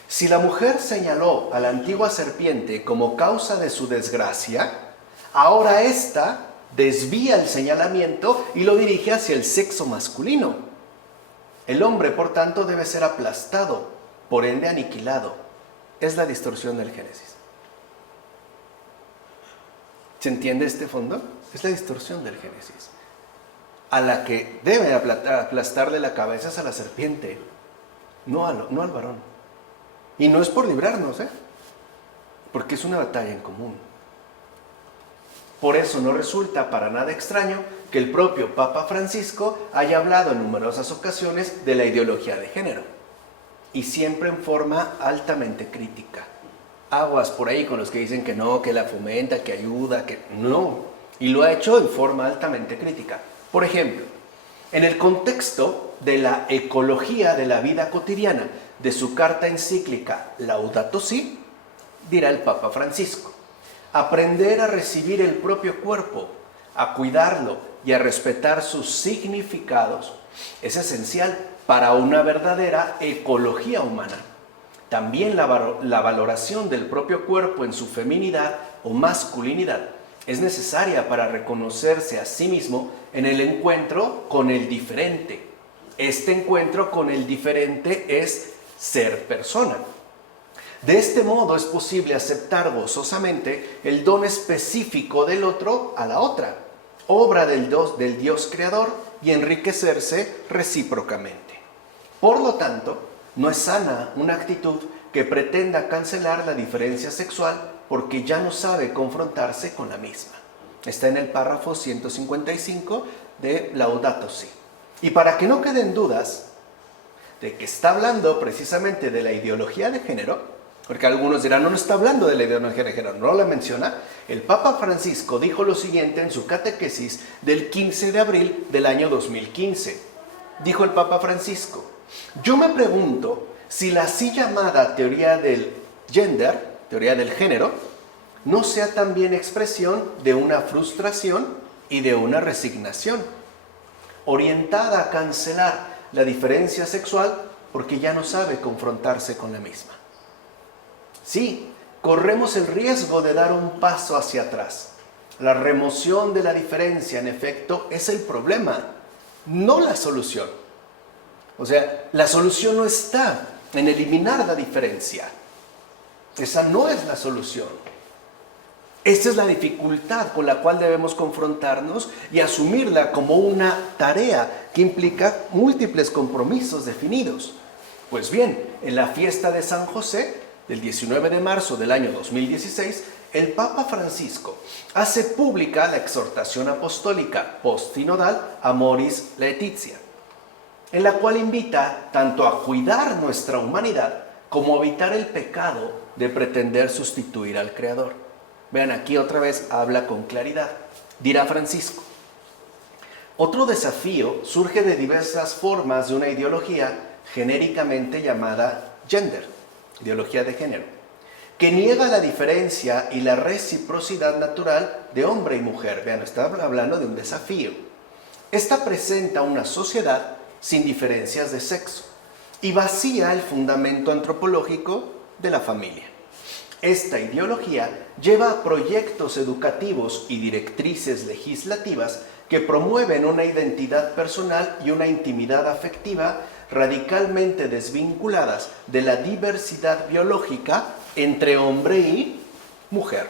si la mujer señaló a la antigua serpiente como causa de su desgracia, ahora ésta desvía el señalamiento y lo dirige hacia el sexo masculino. El hombre, por tanto, debe ser aplastado, por ende aniquilado. Es la distorsión del Génesis. ¿Se entiende este fondo? Es la distorsión del Génesis. A la que debe aplastarle la cabeza es a la serpiente, no al varón. Y no es por librarnos, porque es una batalla en común. Por eso no resulta para nada extraño que el propio Papa Francisco haya hablado en numerosas ocasiones de la ideología de género, y siempre en forma altamente crítica. Aguas por ahí con los que dicen que no, que la fomenta, que ayuda, que no. Y lo ha hecho en forma altamente crítica. Por ejemplo, en el contexto de la ecología de la vida cotidiana de su carta encíclica Laudato Si, dirá el Papa Francisco: aprender a recibir el propio cuerpo, a cuidarlo y a respetar sus significados es esencial para una verdadera ecología humana. También la valoración del propio cuerpo en su feminidad o masculinidad es necesaria para reconocerse a sí mismo en el encuentro con el diferente. Este encuentro con el diferente es ser persona. De este modo es posible aceptar gozosamente el don específico del otro a la otra, obra del Dios creador, y enriquecerse recíprocamente. Por lo tanto, no es sana una actitud que pretenda cancelar la diferencia sexual porque ya no sabe confrontarse con la misma. Está en el párrafo 155 de Laudato Si. Y para que no queden dudas de que está hablando precisamente de la ideología de género, porque algunos dirán, no está hablando de la ideología de género, no la menciona, el Papa Francisco dijo lo siguiente en su catequesis del 15 de abril del año 2015. Dijo el Papa Francisco: yo me pregunto si la así llamada teoría del gender, teoría del género, no sea también expresión de una frustración y de una resignación, orientada a cancelar la diferencia sexual porque ya no sabe confrontarse con la misma. Sí, corremos el riesgo de dar un paso hacia atrás. La remoción de la diferencia, en efecto, es el problema, no la solución. O sea, la solución no está en eliminar la diferencia. Esa no es la solución. Esta es la dificultad con la cual debemos confrontarnos y asumirla como una tarea que implica múltiples compromisos definidos. Pues bien, en la fiesta de San José, del 19 de marzo del año 2016, el Papa Francisco hace pública la exhortación apostólica postsinodal Amoris Laetitia, en la cual invita tanto a cuidar nuestra humanidad como a evitar el pecado de pretender sustituir al Creador. Vean, aquí otra vez habla con claridad. Dirá Francisco: otro desafío surge de diversas formas de una ideología genéricamente llamada gender, ideología de género, que niega la diferencia y la reciprocidad natural de hombre y mujer. Vean, está hablando de un desafío. Esta presenta una sociedad sin diferencias de sexo y vacía el fundamento antropológico de la familia. Esta ideología lleva a proyectos educativos y directrices legislativas que promueven una identidad personal y una intimidad afectiva radicalmente desvinculadas de la diversidad biológica entre hombre y mujer.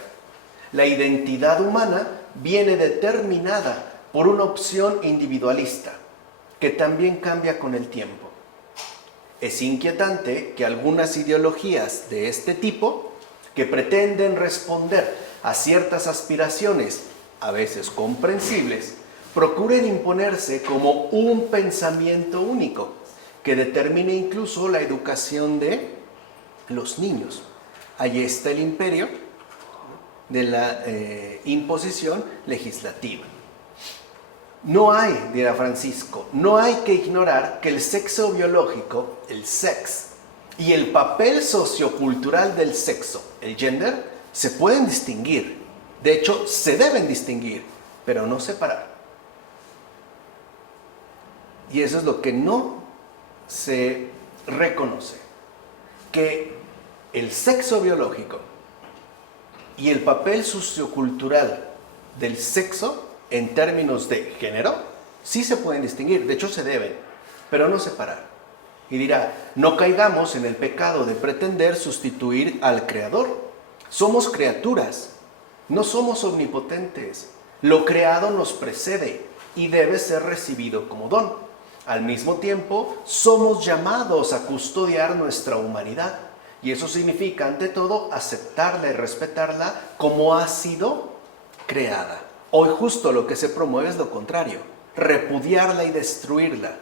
La identidad humana viene determinada por una opción individualista, que también cambia con el tiempo. Es inquietante que algunas ideologías de este tipo, que pretenden responder a ciertas aspiraciones, a veces comprensibles, procuren imponerse como un pensamiento único, que determine incluso la educación de los niños. Ahí está el imperio de la imposición legislativa. No hay, dirá Francisco, no hay que ignorar que el sexo biológico, el sex, y el papel sociocultural del sexo, el gender, se pueden distinguir. De hecho, se deben distinguir, pero no separar. Y eso es lo que no se reconoce, que el sexo biológico y el papel sociocultural del sexo en términos de género sí se pueden distinguir, de hecho se deben, pero no separar. Y dirá, no caigamos en el pecado de pretender sustituir al Creador. Somos criaturas, no somos omnipotentes. Lo creado nos precede y debe ser recibido como don. Al mismo tiempo, somos llamados a custodiar nuestra humanidad. Y eso significa, ante todo, aceptarla y respetarla como ha sido creada. Hoy justo lo que se promueve es lo contrario, repudiarla y destruirla,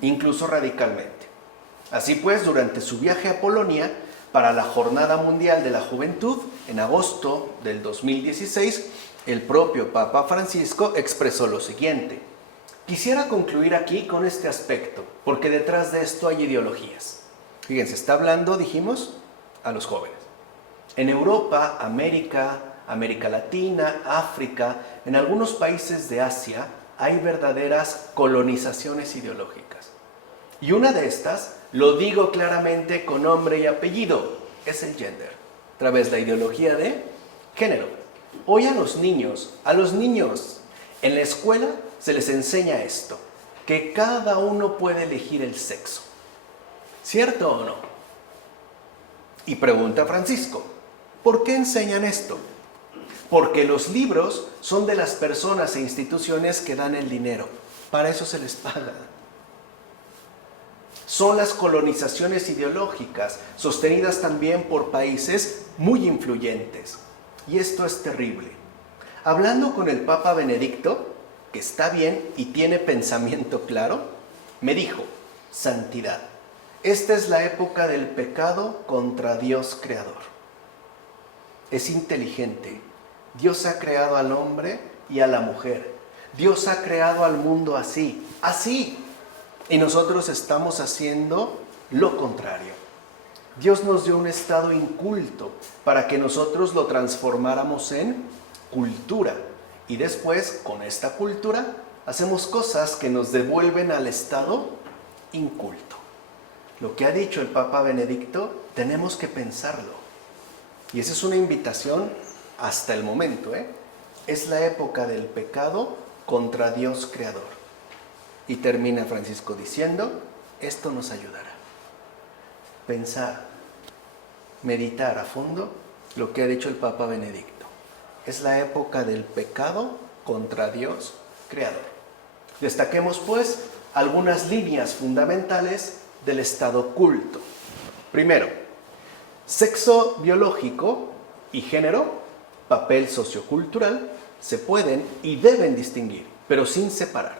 incluso radicalmente. Así pues, durante su viaje a Polonia para la Jornada Mundial de la Juventud, en agosto del 2016, el propio Papa Francisco expresó lo siguiente. Quisiera concluir aquí con este aspecto, porque detrás de esto hay ideologías. Fíjense, está hablando, dijimos, a los jóvenes. En Europa, América Latina, África, en algunos países de Asia, hay verdaderas colonizaciones ideológicas. Y una de estas, lo digo claramente con nombre y apellido, es el gender, a través de la ideología de género. Hoy a los niños, en la escuela se les enseña esto, que cada uno puede elegir el sexo. ¿Cierto o no? Y pregunta Francisco, ¿por qué enseñan esto? Porque los libros son de las personas e instituciones que dan el dinero. Para eso se les paga. Son las colonizaciones ideológicas, sostenidas también por países muy influyentes. Y esto es terrible. Hablando con el Papa Benedicto, que está bien y tiene pensamiento claro, me dijo, santidad, esta es la época del pecado contra Dios creador. Es inteligente. Dios ha creado al hombre y a la mujer. Dios ha creado al mundo así. Y nosotros estamos haciendo lo contrario. Dios nos dio un estado inculto para que nosotros lo transformáramos en cultura. Y después, con esta cultura, hacemos cosas que nos devuelven al estado inculto. Lo que ha dicho el Papa Benedicto, tenemos que pensarlo. Y esa es una invitación hasta el momento, Es la época del pecado contra Dios creador. Y termina Francisco diciendo, esto nos ayudará. Pensar, meditar a fondo lo que ha dicho el Papa Benedicto. Es la época del pecado contra Dios creador. Destaquemos pues algunas líneas fundamentales del estado culto. Primero, sexo biológico y género, papel sociocultural, se pueden y deben distinguir, pero sin separar.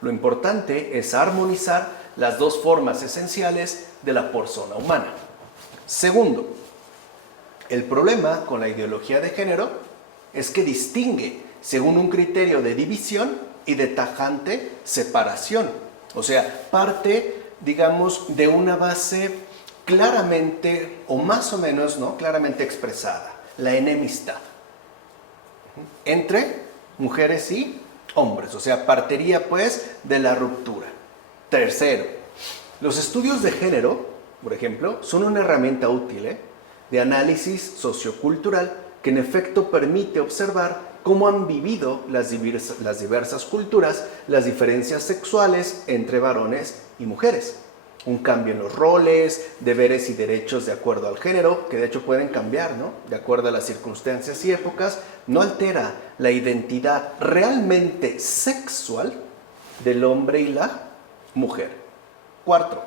Lo importante es armonizar las dos formas esenciales de la persona humana. Segundo, el problema con la ideología de género es que distingue según un criterio de división y de tajante separación. O sea, parte, digamos, de una base claramente, o más o menos, ¿no?, claramente expresada, la enemistad entre mujeres y hombres. O sea, partiría pues de la ruptura. Tercero, los estudios de género, por ejemplo, son una herramienta útil de análisis sociocultural que en efecto permite observar cómo han vivido las diversas culturas, las diferencias sexuales entre varones y mujeres. Un cambio en los roles, deberes y derechos de acuerdo al género, que de hecho pueden cambiar, ¿no?, de acuerdo a las circunstancias y épocas, no altera la identidad realmente sexual del hombre y la mujer. Cuarto,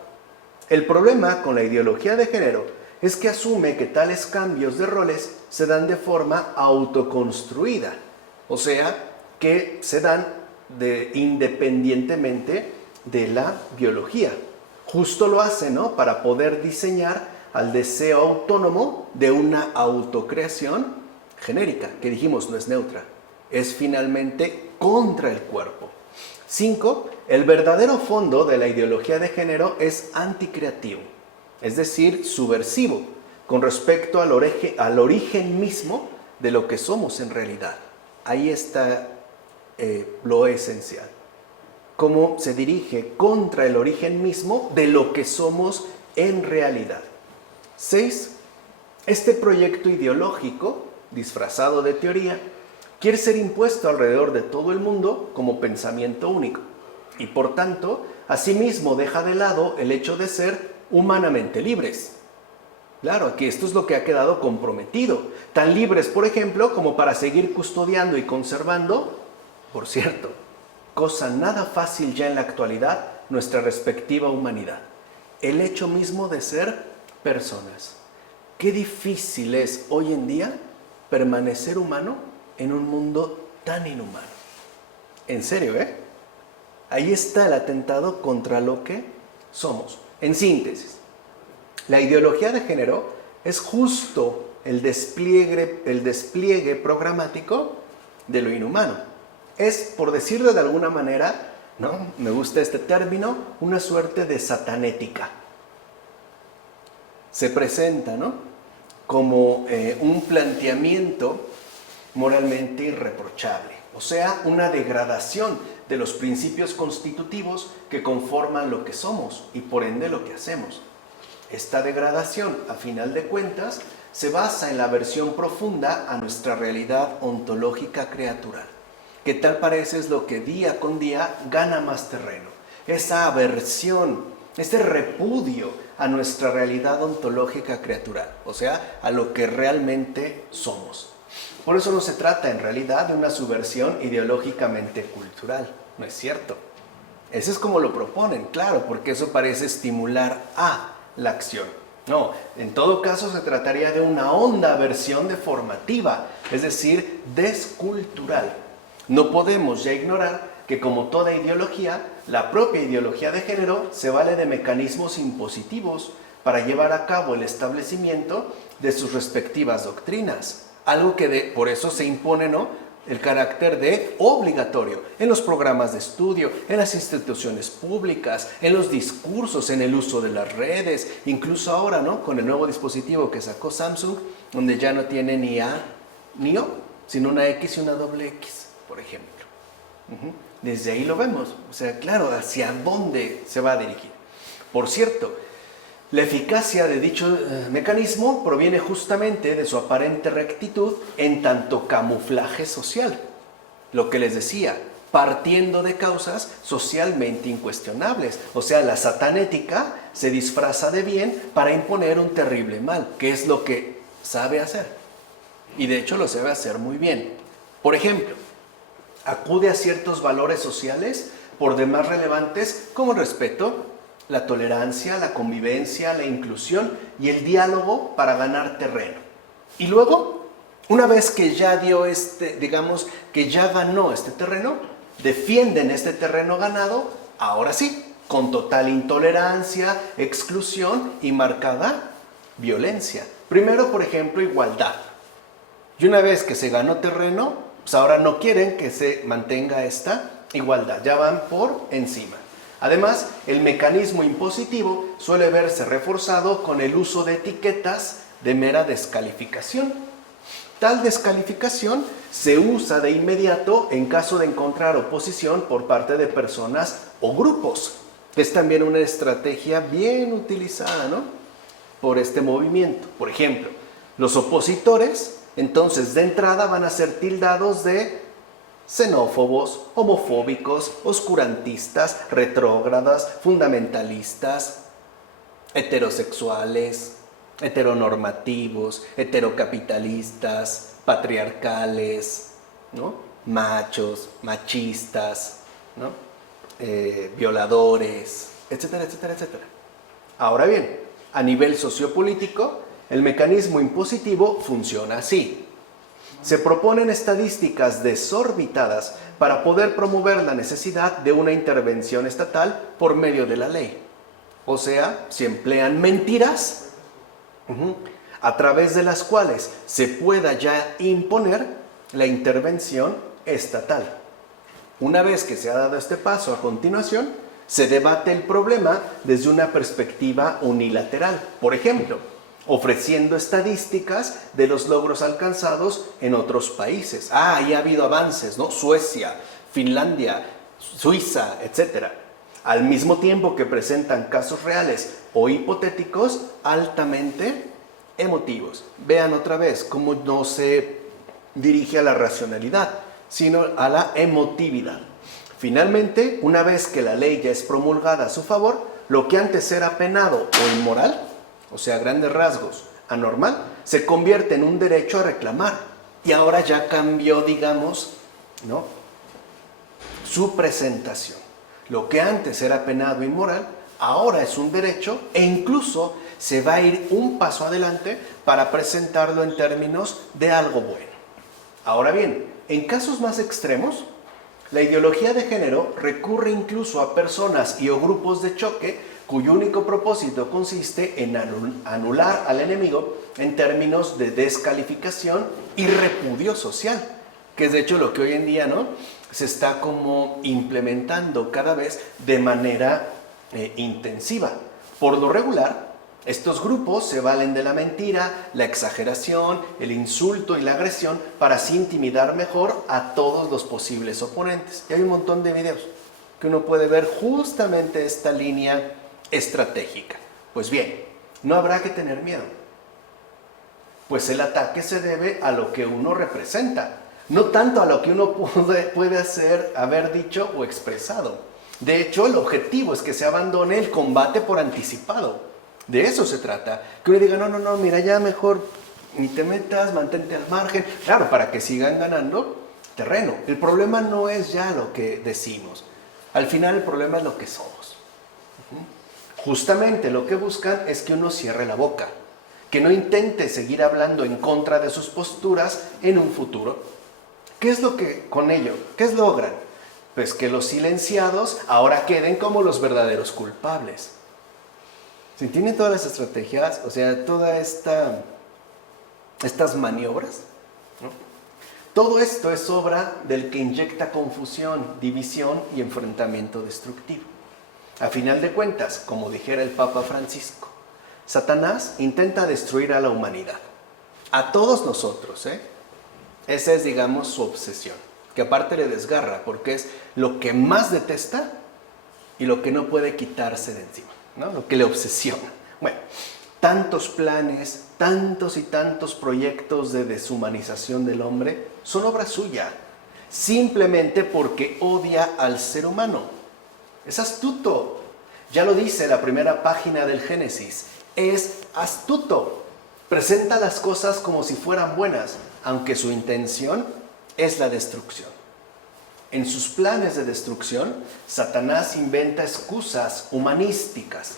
el problema con la ideología de género es que asume que tales cambios de roles se dan de forma autoconstruida, o sea, que se dan independientemente de la biología. Justo lo hace, ¿no?, para poder diseñar al deseo autónomo de una autocreación genérica, que dijimos no es neutra, es finalmente contra el cuerpo. 5. El verdadero fondo de la ideología de género es anticreativo, es decir, subversivo, con respecto al origen mismo de lo que somos en realidad. Ahí está lo esencial. Cómo se dirige contra el origen mismo de lo que somos en realidad. 6. Este proyecto ideológico, disfrazado de teoría, quiere ser impuesto alrededor de todo el mundo como pensamiento único y por tanto, asimismo deja de lado el hecho de ser humanamente libres. Claro, aquí esto es lo que ha quedado comprometido. Tan libres, por ejemplo, como para seguir custodiando y conservando, por cierto, cosa nada fácil ya en la actualidad, nuestra respectiva humanidad. El hecho mismo de ser personas. Qué difícil es hoy en día permanecer humano en un mundo tan inhumano. En serio, ¿eh? Ahí está el atentado contra lo que somos. En síntesis, la ideología de género es justo el despliegue programático de lo inhumano. Es, por decirlo de alguna manera, ¿no? Me gusta este término, una suerte de satanética. Se presenta, ¿no?, como un planteamiento moralmente irreprochable, o sea, una degradación de los principios constitutivos que conforman lo que somos y por ende lo que hacemos. Esta degradación, a final de cuentas, se basa en la aversión profunda a nuestra realidad ontológica creatural, que tal parece es lo que día con día gana más terreno. Esa aversión, este repudio a nuestra realidad ontológica creatural, o sea, a lo que realmente somos. Por eso no se trata en realidad de una subversión ideológicamente cultural, ¿no es cierto? Eso es como lo proponen, claro, porque eso parece estimular a la acción. No, en todo caso se trataría de una honda versión deformativa, es decir, descultural. No podemos ya ignorar que, como toda ideología, la propia ideología de género se vale de mecanismos impositivos para llevar a cabo el establecimiento de sus respectivas doctrinas. Algo que por eso se impone, ¿no?, el carácter de obligatorio en los programas de estudio, en las instituciones públicas, en los discursos, en el uso de las redes, incluso ahora, ¿no?, con el nuevo dispositivo que sacó Samsung, donde ya no tiene ni A ni O, sino una X y una doble X, por ejemplo. Desde ahí lo vemos, o sea, claro, hacia dónde se va a dirigir. Por cierto, la eficacia de dicho mecanismo proviene justamente de su aparente rectitud en tanto camuflaje social. Lo que les decía, partiendo de causas socialmente incuestionables. O sea, la satanética se disfraza de bien para imponer un terrible mal, que es lo que sabe hacer. Y de hecho lo sabe hacer muy bien. Por ejemplo, acude a ciertos valores sociales por demás relevantes como el respeto, la tolerancia, la convivencia, la inclusión y el diálogo para ganar terreno. Y luego, una vez que ya dio digamos que ya ganó este terreno, defienden este terreno ganado, ahora sí, con total intolerancia, exclusión y marcada violencia. Primero, por ejemplo, igualdad. Y una vez que se ganó terreno, pues ahora no quieren que se mantenga esta igualdad, ya van por encima. Además, el mecanismo impositivo suele verse reforzado con el uso de etiquetas de mera descalificación. Tal descalificación se usa de inmediato en caso de encontrar oposición por parte de personas o grupos. Es también una estrategia bien utilizada, ¿no?, por este movimiento. Por ejemplo, los opositores, entonces, de entrada van a ser tildados de xenófobos, homofóbicos, oscurantistas, retrógradas, fundamentalistas, heterosexuales, heteronormativos, heterocapitalistas, patriarcales, ¿no?, machos, machistas, ¿no?, violadores, etcétera, etcétera, etcétera. Ahora bien, a nivel sociopolítico, el mecanismo impositivo funciona así. Se proponen estadísticas desorbitadas para poder promover la necesidad de una intervención estatal por medio de la ley. O sea, se emplean mentiras a través de las cuales se pueda ya imponer la intervención estatal. Una vez que se ha dado este paso, a continuación, se debate el problema desde una perspectiva unilateral. Por ejemplo, ofreciendo estadísticas de los logros alcanzados en otros países. Ya ha habido avances, ¿no? Suecia, Finlandia, Suiza, etc. Al mismo tiempo que presentan casos reales o hipotéticos altamente emotivos. Vean otra vez cómo no se dirige a la racionalidad, sino a la emotividad. Finalmente, una vez que la ley ya es promulgada a su favor, lo que antes era penado o inmoral, o sea, a grandes rasgos, anormal, se convierte en un derecho a reclamar. Y ahora ya cambió, digamos, ¿no?, su presentación. Lo que antes era penado e inmoral, ahora es un derecho e incluso se va a ir un paso adelante para presentarlo en términos de algo bueno. Ahora bien, en casos más extremos, la ideología de género recurre incluso a personas y o grupos de choque cuyo único propósito consiste en anular al enemigo en términos de descalificación y repudio social, que es de hecho lo que hoy en día, ¿no?, se está como implementando cada vez de manera intensiva. Por lo regular, estos grupos se valen de la mentira, la exageración, el insulto y la agresión para así intimidar mejor a todos los posibles oponentes. Y hay un montón de videos que uno puede ver justamente esta línea estratégica. Pues bien, no habrá que tener miedo, pues el ataque se debe a lo que uno representa, no tanto a lo que uno puede haber dicho o expresado. De hecho, el objetivo es que se abandone el combate por anticipado. De eso se trata. Que uno diga, no, mira, ya mejor ni te metas, mantente al margen. Claro, para que sigan ganando terreno. El problema no es ya lo que decimos. Al final el problema es lo que somos. Justamente lo que buscan es que uno cierre la boca, que no intente seguir hablando en contra de sus posturas en un futuro. ¿Qué es lo que con ello? ¿Qué logran? Pues que los silenciados ahora queden como los verdaderos culpables. ¿Se entienden todas las estrategias? O sea, todas estas maniobras, ¿no? Todo esto es obra del que inyecta confusión, división y enfrentamiento destructivo. A final de cuentas, como dijera el Papa Francisco, Satanás intenta destruir a la humanidad, a todos nosotros, Esa es, digamos, su obsesión, que aparte le desgarra, porque es lo que más detesta y lo que no puede quitarse de encima, ¿no? Lo que le obsesiona. Bueno, tantos planes, tantos y tantos proyectos de deshumanización del hombre son obra suya, simplemente porque odia al ser humano. Es astuto. Ya lo dice la primera página del Génesis. Es astuto. Presenta las cosas como si fueran buenas, aunque su intención es la destrucción. En sus planes de destrucción, Satanás inventa excusas humanísticas,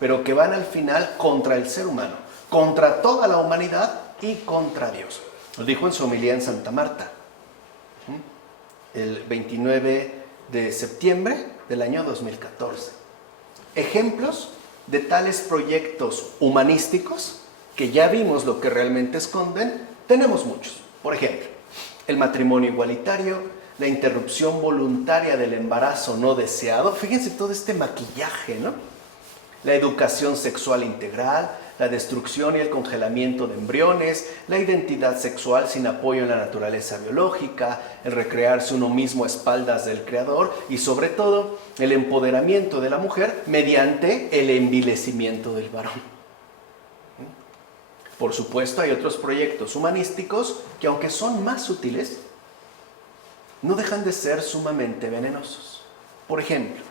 pero que van al final contra el ser humano, contra toda la humanidad y contra Dios. Lo dijo en su homilía en Santa Marta, el 29 de septiembre del año 2014. Ejemplos de tales proyectos humanísticos, que ya vimos lo que realmente esconden, tenemos muchos. Por ejemplo, el matrimonio igualitario, la interrupción voluntaria del embarazo no deseado. Fíjense todo este maquillaje, ¿no? La educación sexual integral, la destrucción y el congelamiento de embriones, la identidad sexual sin apoyo en la naturaleza biológica, el recrearse uno mismo a espaldas del creador y sobre todo el empoderamiento de la mujer mediante el envilecimiento del varón. Por supuesto, hay otros proyectos humanísticos que, aunque son más sutiles, no dejan de ser sumamente venenosos. Por ejemplo,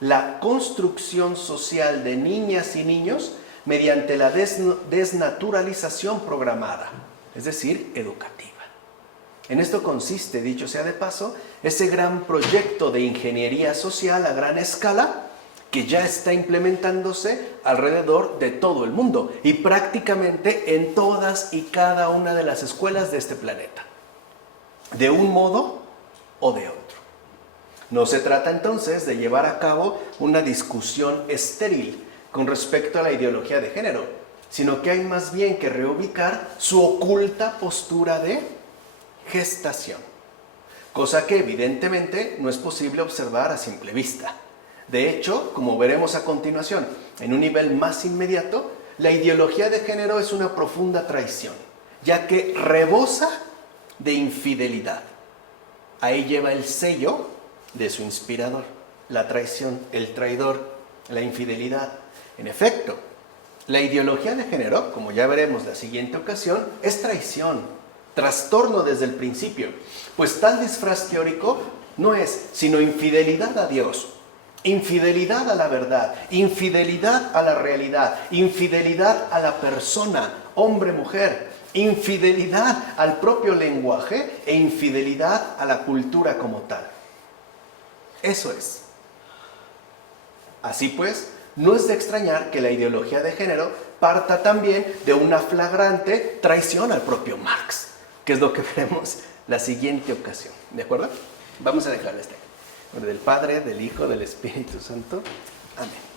la construcción social de niñas y niños mediante la desnaturalización programada, es decir, educativa. En esto consiste, dicho sea de paso, ese gran proyecto de ingeniería social a gran escala que ya está implementándose alrededor de todo el mundo y prácticamente en todas y cada una de las escuelas de este planeta, de un modo o de otro. No se trata entonces de llevar a cabo una discusión estéril con respecto a la ideología de género, sino que hay más bien que reubicar su oculta postura de gestación, cosa que evidentemente no es posible observar a simple vista. De hecho, como veremos a continuación, en un nivel más inmediato, la ideología de género es una profunda traición, ya que rebosa de infidelidad. Ahí lleva el sello de su inspirador, la traición, el traidor, la infidelidad. En efecto, la ideología de género, como ya veremos la siguiente ocasión, es traición, trastorno desde el principio, pues tal disfraz teórico no es sino infidelidad a Dios, infidelidad a la verdad, infidelidad a la realidad, infidelidad a la persona, hombre, mujer, infidelidad al propio lenguaje e infidelidad a la cultura como tal. Eso es. Así pues, no es de extrañar que la ideología de género parta también de una flagrante traición al propio Marx, que es lo que veremos la siguiente ocasión. ¿De acuerdo? Vamos a dejar este. Del Padre, del Hijo, del Espíritu Santo. Amén.